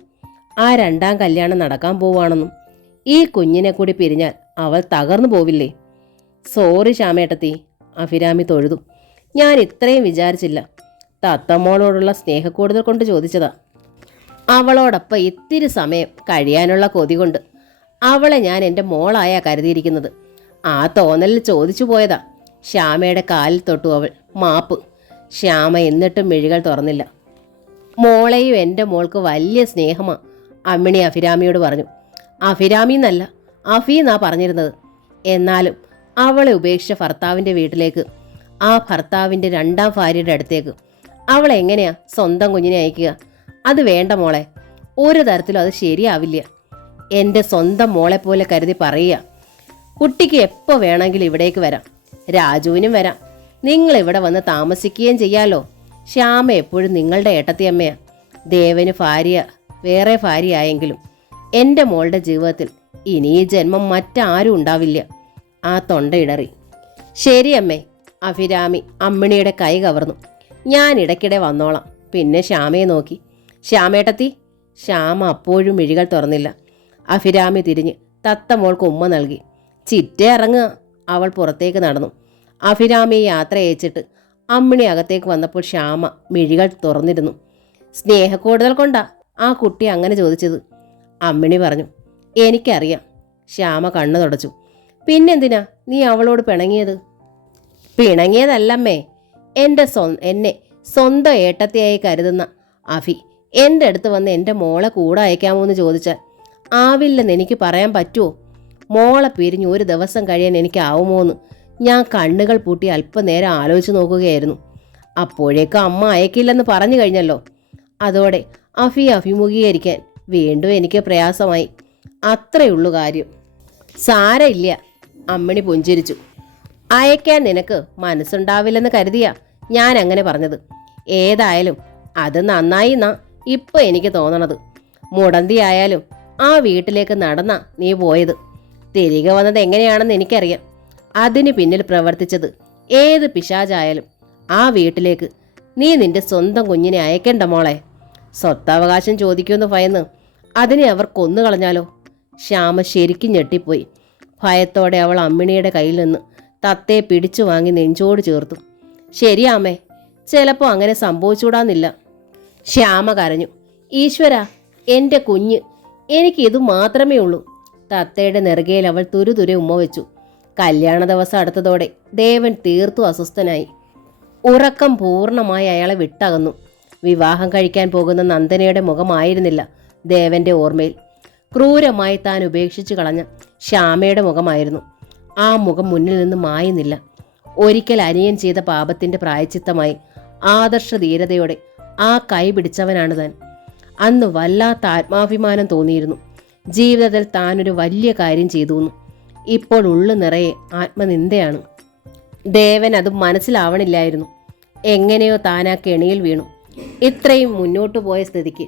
ആ രണ്ടാം കല്യാണം നടക്കാൻ പോവുകയാണെന്നും. ഈ കുഞ്ഞിനെ കൂടി പിരിഞ്ഞാൽ അവൾ തകർന്നു പോവില്ലേ? സോറി ശ്യാമേട്ടത്തി, അഭിരാമി തൊഴുതു. ഞാൻ ഇത്രയും വിചാരിച്ചില്ല. തത്തമ്മോളോടുള്ള സ്നേഹക്കൂടുതൽ കൊണ്ട് ചോദിച്ചതാ. അവളോടൊപ്പം ഇത്തിരി സമയം കഴിയാനുള്ള കൊതി കൊണ്ട്. അവളെ ഞാൻ എൻ്റെ മോളായാ കരുതിയിരിക്കുന്നത്. ആ തോന്നലിൽ ചോദിച്ചു പോയതാ. ശ്യാമയുടെ കാലിൽ തൊട്ടു അവൾ. മാപ്പ്. ശ്യാമ എന്നിട്ടും മിഴികൾ തുറന്നില്ല. മോളെയും എൻ്റെ മോൾക്ക് വലിയ സ്നേഹമാ, അമ്മിണി അഭിരാമിയോട് പറഞ്ഞു. അഭിരാമി എന്നല്ല, അഫി എന്നാ പറഞ്ഞിരുന്നത്. എന്നാലും അവളെ ഉപേക്ഷിച്ച ഭർത്താവിൻ്റെ വീട്ടിലേക്ക്, ആ ഭർത്താവിൻ്റെ രണ്ടാം ഭാര്യയുടെ അടുത്തേക്ക് അവൾ എങ്ങനെയാ സ്വന്തം കുഞ്ഞിനെ അയക്കുക? അത് വേണ്ട മോളെ, ഒരു തരത്തിലും അത് ശരിയാവില്ല. എൻ്റെ സ്വന്തം മോളെ പോലെ കരുതി പറയുക. കുട്ടിക്ക് എപ്പോൾ വേണമെങ്കിലും ഇവിടേക്ക് വരാം. രാജുവിനും വരാം. നിങ്ങളിവിടെ വന്ന് താമസിക്കുകയും ചെയ്യാലോ. ശ്യാമ എപ്പോഴും നിങ്ങളുടെ ഏട്ടത്തിയമ്മയാ. ദേവന് വേറെ ഭാര്യയായെങ്കിലും എൻ്റെ മോളുടെ ജീവിതത്തിൽ ഇനി ഈ ജന്മം മറ്റാരും ഉണ്ടാവില്ല. ആ തൊണ്ടയിടറി. ശരിയമ്മേ, അഭിരാമി അമ്മിണിയുടെ കൈ കവർന്നു. ഞാൻ ഇടയ്ക്കിടെ വന്നോളാം. പിന്നെ ശ്യാമയെ നോക്കി. ശ്യാമേട്ടത്തി, ശ്യാമ അപ്പോഴും മിഴികൾ തുറന്നില്ല. അഭിരാമി തിരിഞ്ഞ് തത്തമോൾക്ക് ഉമ്മ നൽകി. ചിറ്റേ ഇറങ്ങുക. അവൾ പുറത്തേക്ക് നടന്നു. അഭിരാമിയെ യാത്ര അയച്ചിട്ട് അമ്മിണി അകത്തേക്ക് വന്നപ്പോൾ ശ്യാമ മിഴികൾ തുറന്നിരുന്നു. സ്നേഹക്കൂടുതൽ കൊണ്ടാ ആ കുട്ടി അങ്ങനെ ചോദിച്ചത്. അമ്മിണി പറഞ്ഞു. എനിക്കറിയാം. ശ്യാമ കണ്ണു തുടച്ചു. പിന്നെന്തിനാ നീ അവളോട് പിണങ്ങിയത്? പിണങ്ങിയതല്ലമ്മേ. എന്നെ സ്വന്തം ഏട്ടത്തെയായി കരുതുന്ന അഭി എൻ്റെ അടുത്ത് വന്ന് എൻ്റെ മോളെ കൂടെ അയക്കാമോ എന്ന് ചോദിച്ചാൽ ആവില്ലെന്ന് എനിക്ക് പറയാൻ പറ്റുമോ? മോളെ പിരിഞ്ഞ് ഒരു ദിവസം കഴിയാൻ എനിക്കാവുമോ എന്ന് ഞാൻ കണ്ണുകൾ പൂട്ടി അല്പനേരം ആലോചിച്ച് നോക്കുകയായിരുന്നു. അപ്പോഴേക്കും അമ്മ അയക്കില്ലെന്ന് പറഞ്ഞു കഴിഞ്ഞല്ലോ. അതോടെ അഭിമുഖീകരിക്കാൻ വീണ്ടും എനിക്ക് പ്രയാസമായി. അത്രയുള്ളൂ കാര്യം. സാരമില്ല. അമ്മിണി പുഞ്ചിരിച്ചു. അയക്കാൻ നിനക്ക് മനസ്സുണ്ടാവില്ലെന്ന് കരുതിയാ ഞാൻ അങ്ങനെ പറഞ്ഞത്. ഏതായാലും അത് നന്നായി എന്നാ ഇപ്പം എനിക്ക് തോന്നണത്. മുടന്തിയായാലും ആ വീട്ടിലേക്ക് നടന്നാ നീ പോയത്. തിരികെ വന്നത് എങ്ങനെയാണെന്ന് എനിക്കറിയാം. അതിന് പിന്നിൽ പ്രവർത്തിച്ചത് ഏത് പിശാചായാലും ആ വീട്ടിലേക്ക് നീ നിന്റെ സ്വന്തം കുഞ്ഞിനെ അയക്കണ്ട മോളെ. സ്വത്തവകാശം ചോദിക്കുമെന്ന് ഭയന്ന് അതിനെ അവർ കൊന്നുകളഞ്ഞാലോ? ശ്യാമ ശരിക്കും ഞെട്ടിപ്പോയി. ഭയത്തോടെ അവൾ അമ്മിണിയുടെ കയ്യിൽ നിന്ന് തത്തയെ പിടിച്ചു വാങ്ങി നെഞ്ചോട് ചേർത്തു. ശരിയാമേ, ചിലപ്പോൾ അങ്ങനെ സംഭവിച്ചൂടാന്നില്ല. ശ്യാമ കരഞ്ഞു. ഈശ്വര, എൻ്റെ കുഞ്ഞ്, എനിക്കിതു മാത്രമേ ഉള്ളൂ. തത്തയുടെ നെറുകയിൽ അവൾ തുരുതുരെ ഉമ്മ വെച്ചു. കല്യാണ ദിവസം അടുത്തതോടെ ദേവൻ തീർത്തു അസ്വസ്ഥനായി. ഉറക്കം പൂർണ്ണമായി അയാളെ വിട്ടകന്നു. വിവാഹം കഴിക്കാൻ പോകുന്ന നന്ദനയുടെ മുഖമായിരുന്നില്ല ദേവന്റെ ഓർമ്മയിൽ. ക്രൂരമായി താൻ ഉപേക്ഷിച്ചു കളഞ്ഞ ശ്യാമയുടെ മുഖമായിരുന്നു. ആ മുഖം മുന്നിൽ നിന്ന് മായുന്നില്ല. ഒരിക്കൽ അനിയൻ ചെയ്ത പാപത്തിന്റെ പ്രായച്ചിത്തമായി ആദർശ ധീരതയോടെ ആ കൈ പിടിച്ചവനാണ് താൻ. അന്ന് വല്ലാത്ത ആത്മാഭിമാനം തോന്നിയിരുന്നു. ജീവിതത്തിൽ താനൊരു വലിയ കാര്യം ചെയ്തു. ഇപ്പോൾ ഉള്ളു നിറയെ ആത്മനിന്ദയാണ്. ദേവൻ അത് മനസ്സിലാവണില്ലായിരുന്നു. എങ്ങനെയോ താൻ ആ കെണിയിൽ വീണു. ഇത്രയും മുന്നോട്ടു പോയ സ്ഥിതിക്ക്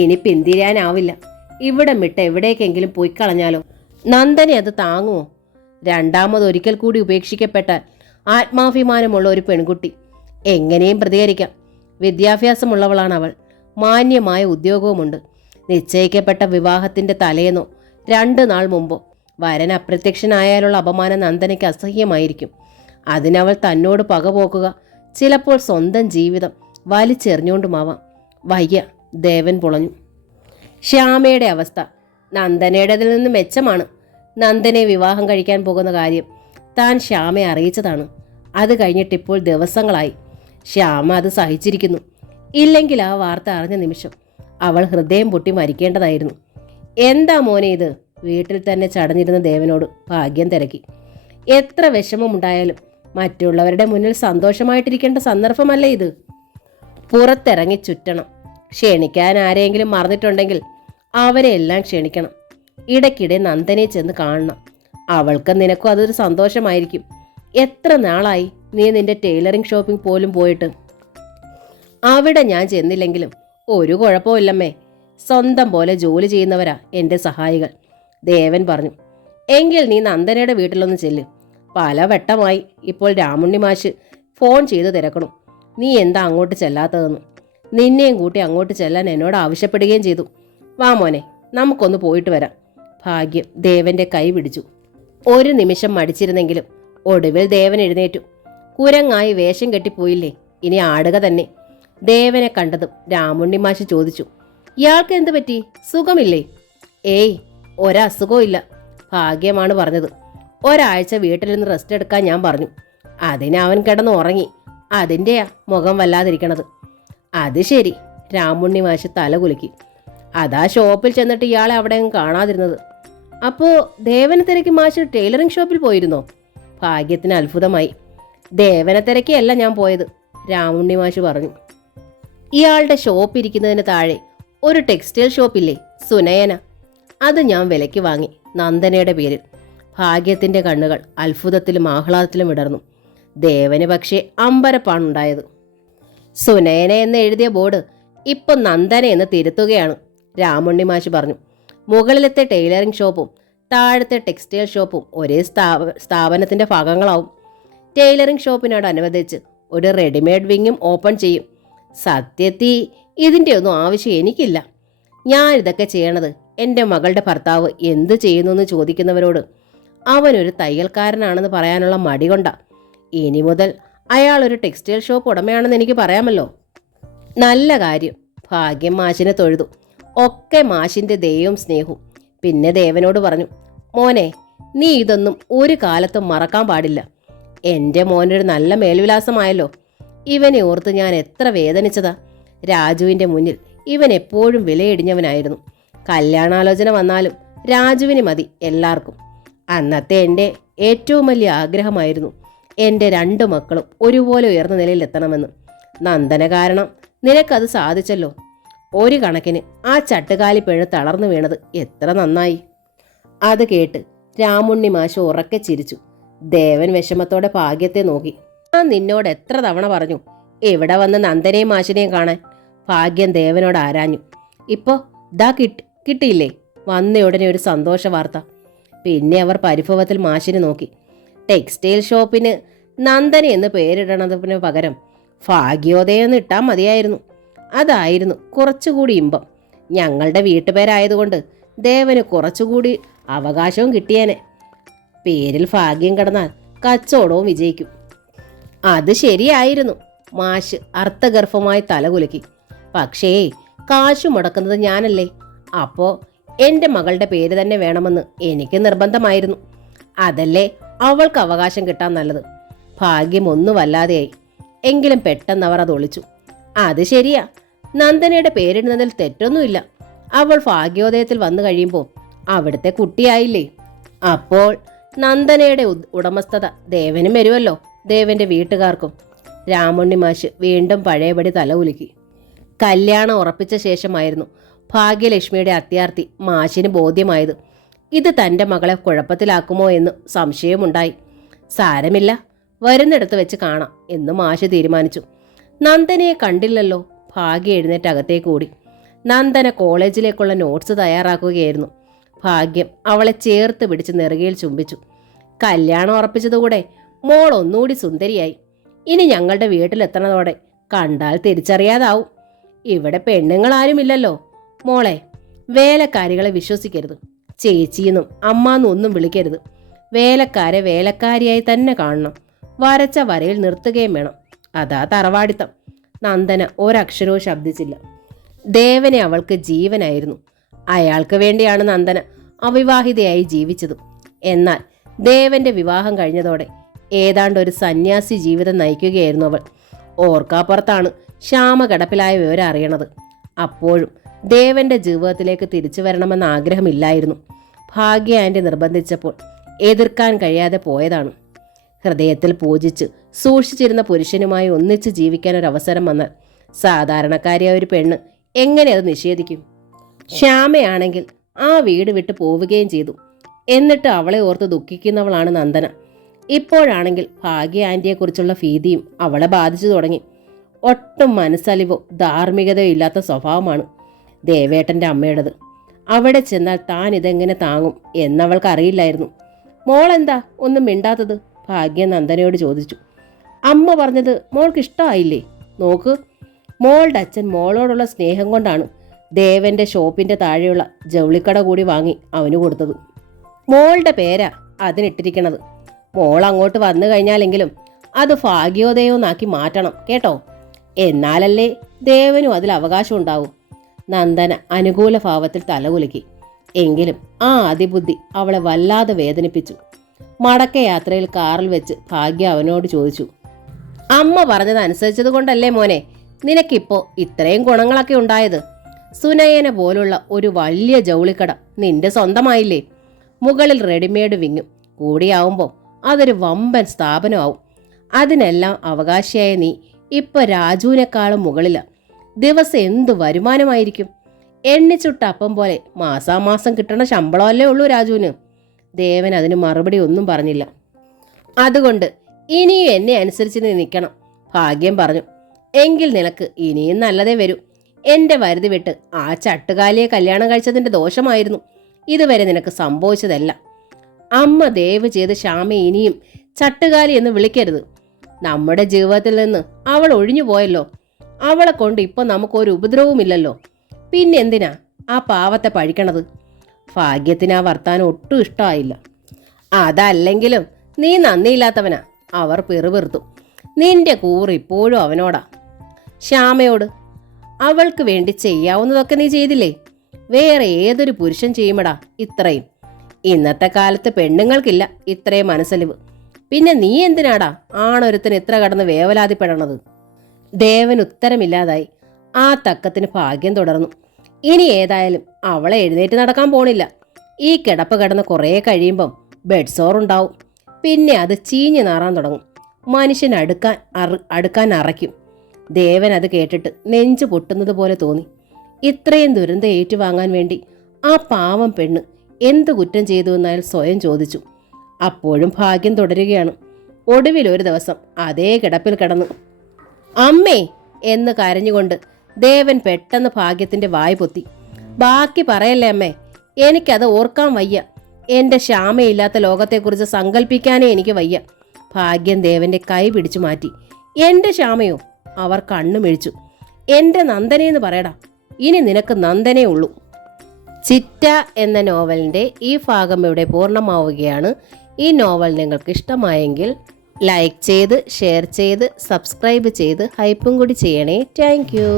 ഇനി പിന്തിരിയാനാവില്ല. ഇവിടെ വിട്ട് എവിടേക്കെങ്കിലും പോയി കളഞ്ഞാലോ? നന്ദനെ അത് താങ്ങുമോ? രണ്ടാമതൊരിക്കൽ കൂടി ഉപേക്ഷിക്കപ്പെട്ടാൽ ആത്മാഭിമാനമുള്ള ഒരു പെൺകുട്ടി എങ്ങനെയും പ്രതികരിക്കാം. വിദ്യാഭ്യാസമുള്ളവളാണ് അവൾ. മാന്യമായ ഉദ്യോഗവുമുണ്ട്. നിശ്ചയിക്കപ്പെട്ട വിവാഹത്തിന്റെ തലേന്നോ 2 നാൾ മുമ്പോ വരൻ അപ്രത്യക്ഷനായാലുള്ള അപമാനം നന്ദനയ്ക്ക് അസഹ്യമായിരിക്കും. അതിനവൾ തന്നോട് പകപോക്കുക ചിലപ്പോൾ സ്വന്തം ജീവിതം വലിച്ചെറിഞ്ഞുകൊണ്ടുമാവാം. വയ്യ, ദേവൻ പുളഞ്ഞു. ശ്യാമയുടെ അവസ്ഥ നന്ദനയുടേതിൽ നിന്ന് മെച്ചമാണ്. നന്ദനെ വിവാഹം കഴിക്കാൻ പോകുന്ന കാര്യം താൻ ശ്യാമയെ അറിയിച്ചതാണ്. അത് കഴിഞ്ഞിട്ടിപ്പോൾ ദിവസങ്ങളായി. ശ്യാമ അത് സഹിച്ചിരിക്കുന്നു. ഇല്ലെങ്കിൽ ആ വാർത്ത അറിഞ്ഞ നിമിഷം അവൾ ഹൃദയം പൊട്ടി മരിക്കേണ്ടതായിരുന്നു. എന്താ മോനെ ഇത്? വീട്ടിൽ തന്നെ ചടഞ്ഞിരുന്ന ദേവനോട് ഭാഗ്യം തിരക്കി. എത്ര വിഷമമുണ്ടായാലും മറ്റുള്ളവരുടെ മുന്നിൽ സന്തോഷമായിട്ടിരിക്കേണ്ട സന്ദർഭമല്ലേ ഇത്? പുറത്തിറങ്ങി ചുറ്റണം. ക്ഷണിക്കാൻ ആരെങ്കിലും മറന്നിട്ടുണ്ടെങ്കിൽ അവരെ എല്ലാം ക്ഷണിക്കണം. ഇടയ്ക്കിടെ നന്ദനെ ചെന്ന് കാണണം. അവൾക്കും നിനക്കും അതൊരു സന്തോഷമായിരിക്കും. എത്ര നാളായി നീ നിന്റെ ടൈലറിംഗ് ഷോപ്പിംഗ് പോലും പോയിട്ട്? അവിടെ ഞാൻ ചെന്നില്ലെങ്കിലും ഒരു കുഴപ്പമില്ലമ്മേ. സ്വന്തം പോലെ ജോലി ചെയ്യുന്നവരാ എൻ്റെ സഹായികൾ, ദേവൻ പറഞ്ഞു. എങ്കിൽ നീ നന്ദനയുടെ വീട്ടിലൊന്ന് ചെല്ല്. പല വട്ടമായി ഇപ്പോൾ രാമുണ്ണി മാഷ് ഫോൺ ചെയ്ത് തിരക്കണം. നീ എന്താ അങ്ങോട്ട് ചെല്ലാത്തതെന്ന്. നിന്നെയും കൂട്ടി അങ്ങോട്ട് ചെല്ലാൻ എന്നോട് ആവശ്യപ്പെടുകയും ചെയ്തു. വാ മോനെ, നമുക്കൊന്ന് പോയിട്ട് വരാം. ഭാഗ്യം ദേവന്റെ കൈ പിടിച്ചു. ഒരു നിമിഷം മടിച്ചിരുന്നെങ്കിലും ഒടുവിൽ ദേവൻ എഴുന്നേറ്റു. കുരങ്ങായി വേഷം കെട്ടിപ്പോയില്ലേ, ഇനി ആടുക തന്നെ. ദേവനെ കണ്ടതും രാമുണ്ണി മാഷ് ചോദിച്ചു, ഇയാൾക്ക് എന്ത് പറ്റി? സുഖമില്ലേ? ഏയ്, ഒരസുഖവും ഇല്ല. ഭാഗ്യമാണ് പറഞ്ഞത്. ഒരാഴ്ച വീട്ടിൽ നിന്ന് റെസ്റ്റ് എടുക്കാൻ ഞാൻ പറഞ്ഞു. അതിന് അവൻ കിടന്ന് ഉറങ്ങി. അതിൻ്റെയാ മുഖം വല്ലാതിരിക്കണത്. അത് ശരി, രാമുണ്ണി മാഷ് തല കുലുക്കി. അതാ ഷോപ്പിൽ ചെന്നിട്ട് ഇയാളെ അവിടെ കാണാതിരുന്നത്. അപ്പോൾ ദേവനെ തിരക്കി മാഷ് ടൈലറിംഗ് ഷോപ്പിൽ പോയിരുന്നോ? ഭാഗ്യത്തിന് അത്ഭുതമായി. ദേവനെ തിരക്കിയല്ല ഞാൻ പോയത്, രാമുണ്ണി മാഷ് പറഞ്ഞു. ഇയാളുടെ ഷോപ്പ് ഇരിക്കുന്നതിന് താഴെ ഒരു ടെക്സ്റ്റൈൽ ഷോപ്പില്ലേ, സുനയന, അത് ഞാൻ വിലയ്ക്ക് വാങ്ങി, നന്ദനയുടെ പേരിൽ. ഭാഗ്യത്തിൻ്റെ കണ്ണുകൾ അത്ഭുതത്തിലും ആഹ്ലാദത്തിലും വിടർന്നു. ദേവന് പക്ഷേ അമ്പരപ്പാണുണ്ടായത്. സുനയന എന്ന് എഴുതിയ ബോർഡ് ഇപ്പം നന്ദന എന്ന് തിരുത്തുകയാണ്, രാമുണ്ണി മാഷ് പറഞ്ഞു. മുകളിലത്തെ ടൈലറിംഗ് ഷോപ്പും താഴത്തെ ടെക്സ്റ്റൈൽ ഷോപ്പും ഒരേ സ്ഥാപനത്തിൻ്റെ ഭാഗങ്ങളാവും. ടൈലറിംഗ് ഷോപ്പിനോടനുബന്ധിച്ച് ഒരു റെഡിമെയ്ഡ് വിങ്ങും ഓപ്പൺ ചെയ്യും. സത്യത്തിൽ ഇതിൻ്റെ ഒന്നും ആവശ്യം എനിക്കില്ല. ഞാനിതൊക്കെ ചെയ്യണത് എൻ്റെ മകളുടെ ഭർത്താവ് എന്ത് ചെയ്യുന്നു എന്ന് ചോദിക്കുന്നവരോട് അവനൊരു തയ്യൽക്കാരനാണെന്ന് പറയാനുള്ള മടി കൊണ്ടാ. ഇനി മുതൽ അയാൾ ഒരു ടെക്സ്റ്റൈൽ ഷോപ്പ് ഉടമയാണെന്ന് എനിക്ക് പറയാമല്ലോ. നല്ല കാര്യം. ഭാഗ്യം മാഷിനെ തൊഴുതു. ഒക്കെ മാഷിൻ്റെ ദയവും സ്നേഹവും. പിന്നെ ദേവനോട് പറഞ്ഞു, മോനെ, നീ ഇതൊന്നും ഒരു കാലത്തും മറക്കാൻ പാടില്ല. എൻ്റെ മോനൊരു നല്ല മേൽവിലാസമായല്ലോ. ഇവനെ ഓർത്ത് ഞാൻ എത്ര വേദനിച്ചതാ. രാജുവിൻ്റെ മുന്നിൽ ഇവൻ എപ്പോഴും വിലയിടിഞ്ഞവനായിരുന്നു. കല്യാണാലോചന വന്നാലും രാജുവിന് മതി എല്ലാവർക്കും. അന്നത്തെ എൻ്റെ ഏറ്റവും വലിയ ആഗ്രഹമായിരുന്നു എൻ്റെ 2 മക്കളും ഒരുപോലെ ഉയർന്ന നിലയിലെത്തണമെന്ന്. നന്ദന കാരണം നിനക്കത് സാധിച്ചല്ലോ. ഒരു കണക്കിന് ആ ചട്ടുകാലി പിഴ തളർന്നു വീണത് എത്ര നന്നായി. അത് കേട്ട് രാമുണ്ണി മാഷ് ഉറക്കെ ചിരിച്ചു. ദേവൻ വിഷമത്തോടെ ഭാഗ്യത്തെ നോക്കി. ഞാൻ നിന്നോട് എത്ര തവണ പറഞ്ഞു ഇവിടെ വന്ന് നന്ദനെയും മാഷിനെയും കാണാൻ? ഭാഗ്യം ദേവനോട് ആരാഞ്ഞു. ഇപ്പോൾ ദാ കിട്ടിയില്ലേ വന്നയുടനെ ഒരു സന്തോഷ വാർത്ത. പിന്നെ അവർ പരിഭവത്തിൽ മാഷിനെ നോക്കി. ടെക്സ്റ്റൈൽ ഷോപ്പിന് നന്ദന എന്ന് പേരിടണതിന് പകരം ഭാഗ്യോദയം എന്ന് ഇട്ടാൽ മതിയായിരുന്നു. അതായിരുന്നു കുറച്ചുകൂടി ഇമ്പം. ഞങ്ങളുടെ വീട്ടുപേരായതുകൊണ്ട് ദേവന് കുറച്ചുകൂടി അവകാശവും കിട്ടിയേനെ. പേരിൽ ഭാഗ്യം കിടന്നാൽ കച്ചവടവും വിജയിക്കും. അത് ശരിയായിരുന്നു. മാഷ് അർത്ഥഗർഭമായി തലകുലുക്കി. പക്ഷേ കാശു മുടക്കുന്നത് ഞാനല്ലേ. അപ്പോൾ എൻ്റെ മകളുടെ പേര് തന്നെ വേണമെന്ന് എനിക്ക് നിർബന്ധമായിരുന്നു. അതല്ലേ അവൾക്ക് അവകാശം കിട്ടാൻ നല്ലത്. ഭാഗ്യം ഒന്നും വല്ലാതെയായി. എങ്കിലും പെട്ടെന്ന് അവർ അത് ഒളിച്ചു. അത് ശരിയാ, നന്ദനയുടെ പേരിടുന്നതിൽ തെറ്റൊന്നുമില്ല. അവൾ ഭാഗ്യോദയത്തിൽ വന്നു കഴിയുമ്പോൾ അവിടുത്തെ കുട്ടിയായില്ലേ. അപ്പോൾ നന്ദനയുടെ ഉടമസ്ഥത ദേവനും വരുമല്ലോ, ദേവന്റെ വീട്ടുകാർക്കും. രാമുണ്ണി മാഷ് വീണ്ടും പഴയപടി തല ഉലുക്കി. കല്യാണം ഉറപ്പിച്ച ശേഷമായിരുന്നു ഭാഗ്യലക്ഷ്മിയുടെ അത്യാർത്തി മാഷിന് ബോധ്യമായത്. ഇത് തൻ്റെ മകളെ കുഴപ്പത്തിലാക്കുമോ എന്ന് സംശയമുണ്ടായി. സാരമില്ല, വരുന്നിടത്ത് വെച്ച് കാണാം എന്ന് മാഷ് തീരുമാനിച്ചു. നന്ദനയെ കണ്ടില്ലല്ലോ. ഭാഗ്യ എഴുന്നേറ്റ് അകത്തേക്ക് ഓടി. നന്ദന കോളേജിലേക്കുള്ള നോട്ട്സ് തയ്യാറാക്കുകയായിരുന്നു. ഭാഗ്യം അവളെ ചേർത്ത് പിടിച്ച് നെറുകയിൽ ചുംബിച്ചു. കല്യാണം ഉറപ്പിച്ചതുകൂടെ മോൾ ഒന്നുകൂടി സുന്ദരിയായി. ഇനി ഞങ്ങളുടെ വീട്ടിലെത്തണതോടെ കണ്ടാൽ തിരിച്ചറിയാതാവും. ഇവിടെ പെണ്ണുങ്ങളാരുമില്ലല്ലോ. മോളെ, വേലക്കാരികളെ വിശ്വസിക്കരുത്. ചേച്ചിയെന്നും അമ്മാന്നും ഒന്നും വിളിക്കരുത്. വേലക്കാരെ വേലക്കാരിയായി തന്നെ കാണണം. വരച്ച വരയിൽ നിർത്തുകയും വേണം. അതാ തറവാടിത്തം. നന്ദന ഒരക്ഷരവും ശബ്ദിച്ചില്ല. ദേവനെ അവൾക്ക് ജീവനായിരുന്നു. അയാൾക്ക് വേണ്ടിയാണ് നന്ദന അവിവാഹിതയായി ജീവിച്ചതും. എന്നാൽ ദേവന്റെ വിവാഹം കഴിഞ്ഞതോടെ ഏതാണ്ട് ഒരു സന്യാസി ജീവിതം നയിക്കുകയായിരുന്നു അവൾ. ഓർക്കാപ്പുറത്താണ് ശ്യാമകടപ്പിലായ വിവരം അറിയണത്. അപ്പോഴും ദേവന്റെ ജീവിതത്തിലേക്ക് തിരിച്ചു വരണമെന്ന ആഗ്രഹമില്ലായിരുന്നു. ഭാഗ്യ ആൻറ്റി നിർബന്ധിച്ചപ്പോൾ എതിർക്കാൻ കഴിയാതെ പോയതാണ്. ഹൃദയത്തിൽ പൂജിച്ച് സൂക്ഷിച്ചിരുന്ന പുരുഷനുമായി ഒന്നിച്ച് ജീവിക്കാൻ ഒരു അവസരം വന്നാൽ സാധാരണക്കാരിയായ ഒരു പെണ്ണ് എങ്ങനെ അത് നിഷേധിക്കും? ശ്യാമയാണെങ്കിൽ ആ വീട് വിട്ട് പോവുകയും ചെയ്തു. എന്നിട്ട് അവളെ ഓർത്ത് ദുഃഖിക്കുന്നവളാണ് നന്ദന. ഇപ്പോഴാണെങ്കിൽ ഭാഗ്യ ആൻറ്റിയെക്കുറിച്ചുള്ള ഭീതിയും അവളെ ബാധിച്ചു തുടങ്ങി. ഒട്ടും മനസ്സലിവോ ധാർമ്മികതയോ ഇല്ലാത്ത സ്വഭാവമാണ് ദേവേട്ടൻ്റെ അമ്മയുടേത്. അവിടെ ചെന്നാൽ താൻ ഇതെങ്ങനെ താങ്ങും എന്നവൾക്ക് അറിയില്ലായിരുന്നു. മോളെന്താ ഒന്നും മിണ്ടാത്തത്? ഭാഗ്യ നന്ദനയോട് ചോദിച്ചു. അമ്മ പറഞ്ഞത് മോൾക്ക് ഇഷ്ടമായില്ലേ? നോക്ക്, മോളുടെ അച്ഛൻ മോളോടുള്ള സ്നേഹം കൊണ്ടാണ് ദേവന്റെ ഷോപ്പിന്റെ താഴെയുള്ള ജൗളിക്കട കൂടി വാങ്ങി അവന് കൊടുത്തത്. മോളുടെ പേരാ അതിനിട്ടിരിക്കണത്. മോൾ അങ്ങോട്ട് വന്നു കഴിഞ്ഞാലെങ്കിലും അത് ഭാഗ്യോദയമെന്നാക്കി മാറ്റണം കേട്ടോ. എന്നാലല്ലേ ദേവനും അതിൽ അവകാശം ഉണ്ടാവും. നന്ദന അനുകൂല ഭാവത്തിൽ തലകുലുക്കി. എങ്കിലും ആ അതിബുദ്ധി അവളെ വല്ലാതെ വേദനിപ്പിച്ചു. മടക്ക യാത്രയിൽ കാറിൽ വെച്ച് ഭാഗ്യ അവനോട് ചോദിച്ചു, അമ്മ പറഞ്ഞതനുസരിച്ചത് കൊണ്ടല്ലേ മോനെ നിനക്കിപ്പോ ഇത്രയും ഗുണങ്ങളൊക്കെ ഉണ്ടായത്? സുനയന പോലുള്ള ഒരു വലിയ ജൗളിക്കട നിന്റെ സ്വന്തമായില്ലേ? മുകളിൽ റെഡിമെയ്ഡ് വിങ്ങും കൂടിയാവുമ്പോൾ അതൊരു വമ്പൻ സ്ഥാപനമാവും. അതിനെല്ലാം അവകാശിയായ നീ ഇപ്പൊ രാജുവിനേക്കാളും മുകളില. ദിവസം എന്തു വരുമാനമായിരിക്കും? എണ്ണിച്ചുട്ട അപ്പം പോലെ മാസാമാസം കിട്ടണ ശമ്പളമല്ലേ ഉള്ളൂ രാജുവിന്. ദേവൻ അതിന് മറുപടി ഒന്നും പറഞ്ഞില്ല. അതുകൊണ്ട് ഇനിയും എന്നെ അനുസരിച്ച് നീ നിൽക്കണം, ഭാഗ്യം പറഞ്ഞു. എങ്കിൽ നിനക്ക് ഇനിയും നല്ലതേ വരൂ. എൻ്റെ വരുതി വിട്ട് ആ ചട്ടുകാലിയെ കല്യാണം കഴിച്ചതിൻ്റെ ദോഷമായിരുന്നു ഇതുവരെ നിനക്ക് സംഭവിച്ചതല്ല. അമ്മ ദയവ് ചെയ്ത് ശ്യാമ ഇനിയും ചട്ടുകാലി എന്ന് വിളിക്കരുത്. നമ്മുടെ ജീവിതത്തിൽ നിന്ന് അവൾ ഒഴിഞ്ഞു പോയല്ലോ. അവളെ കൊണ്ട് ഇപ്പം നമുക്കൊരു ഉപദ്രവവുമില്ലല്ലോ. പിന്നെന്തിനാ ആ പാവത്തെ പഴിക്കണത്? ഭാഗ്യത്തിന് ആ വർത്താനം ഒട്ടും ഇഷ്ടമായില്ല. അതല്ലെങ്കിലും നീ നന്ദിയില്ലാത്തവനാ. അവർ പിറുപിറുത്തു. നിന്റെ കൂറ് ഇപ്പോഴും അവനോടാ. ശ്യാമയോട്. അവൾക്ക് വേണ്ടി ചെയ്യാവുന്നതൊക്കെ നീ ചെയ്തില്ലേ? വേറെ ഏതൊരു പുരുഷൻ ചെയ്യുമടാ ഇത്രയും? ഇന്നത്തെ കാലത്ത് പെണ്ണുങ്ങൾക്കില്ല ഇത്രയും മനസ്സലിവ്. പിന്നെ നീ എന്തിനാടാ ആണൊരുത്തിന് ഇത്ര കടന്ന് വേവലാതിപ്പെടണത്? ദേവൻ ഉത്തരമില്ലാതായി. ആ തക്കത്തിന് ഭാഗ്യം തുടർന്നു. ഇനി ഏതായാലും അവളെ എഴുന്നേറ്റ് നടക്കാൻ പോണില്ല. ഈ കിടപ്പ് കിടന്ന് കുറേ കഴിയുമ്പം ബെഡ് സോറുണ്ടാവും. പിന്നെ അത് ചീഞ്ഞു നാറാൻ തുടങ്ങും. മനുഷ്യൻ അടുക്കാൻ അറയ്ക്കും. ദേവൻ അത് കേട്ടിട്ട് നെഞ്ചു പൊട്ടുന്നത് പോലെ തോന്നി. ഇത്രയും ദുരന്തം ഏറ്റുവാങ്ങാൻ വേണ്ടി ആ പാവം പെണ്ണ് എന്തു കുറ്റം ചെയ്തു എന്ന് അയാൾ സ്വയം ചോദിച്ചു. അപ്പോഴും ഭാഗ്യം തുടരുകയാണ്. ഒടുവിൽ ഒരു ദിവസം അതേ കിടപ്പിൽ കിടന്നു അമ്മേ എന്ന് കരഞ്ഞുകൊണ്ട് ദേവൻ പെട്ടെന്ന് ഭാഗ്യത്തിന്റെ വായ് പൊത്തി. ബാക്കി പറയല്ലേ അമ്മേ, എനിക്കത് ഓർക്കാൻ വയ്യ. എൻ്റെ ശ്യാമയില്ലാത്ത ലോകത്തെക്കുറിച്ച് സങ്കല്പിക്കാനേ എനിക്ക് വയ്യ. ഭാഗ്യം ദേവന്റെ കൈ പിടിച്ചു മാറ്റി. എൻ്റെ ശ്യാമയോ? അവർ കണ്ണു മിഴിച്ചു. എൻ്റെ നന്ദനെന്ന് പറയടാ. ഇനി നിനക്ക് നന്ദനേ ഉള്ളൂ. ചിറ്റ എന്ന നോവലിൻ്റെ ഈ ഭാഗം ഇവിടെ പൂർണ്ണമാവുകയാണ്. ഈ നോവൽ നിങ്ങൾക്ക് ഇഷ്ടമായെങ്കിൽ ലൈക്ക് ചെയ്ത്, ഷെയർ ചെയ്ത്, സബ്സ്ക്രൈബ് ചെയ്ത് ഹൈപ്പും കൂടി ചെയ്യണേ. Thank you.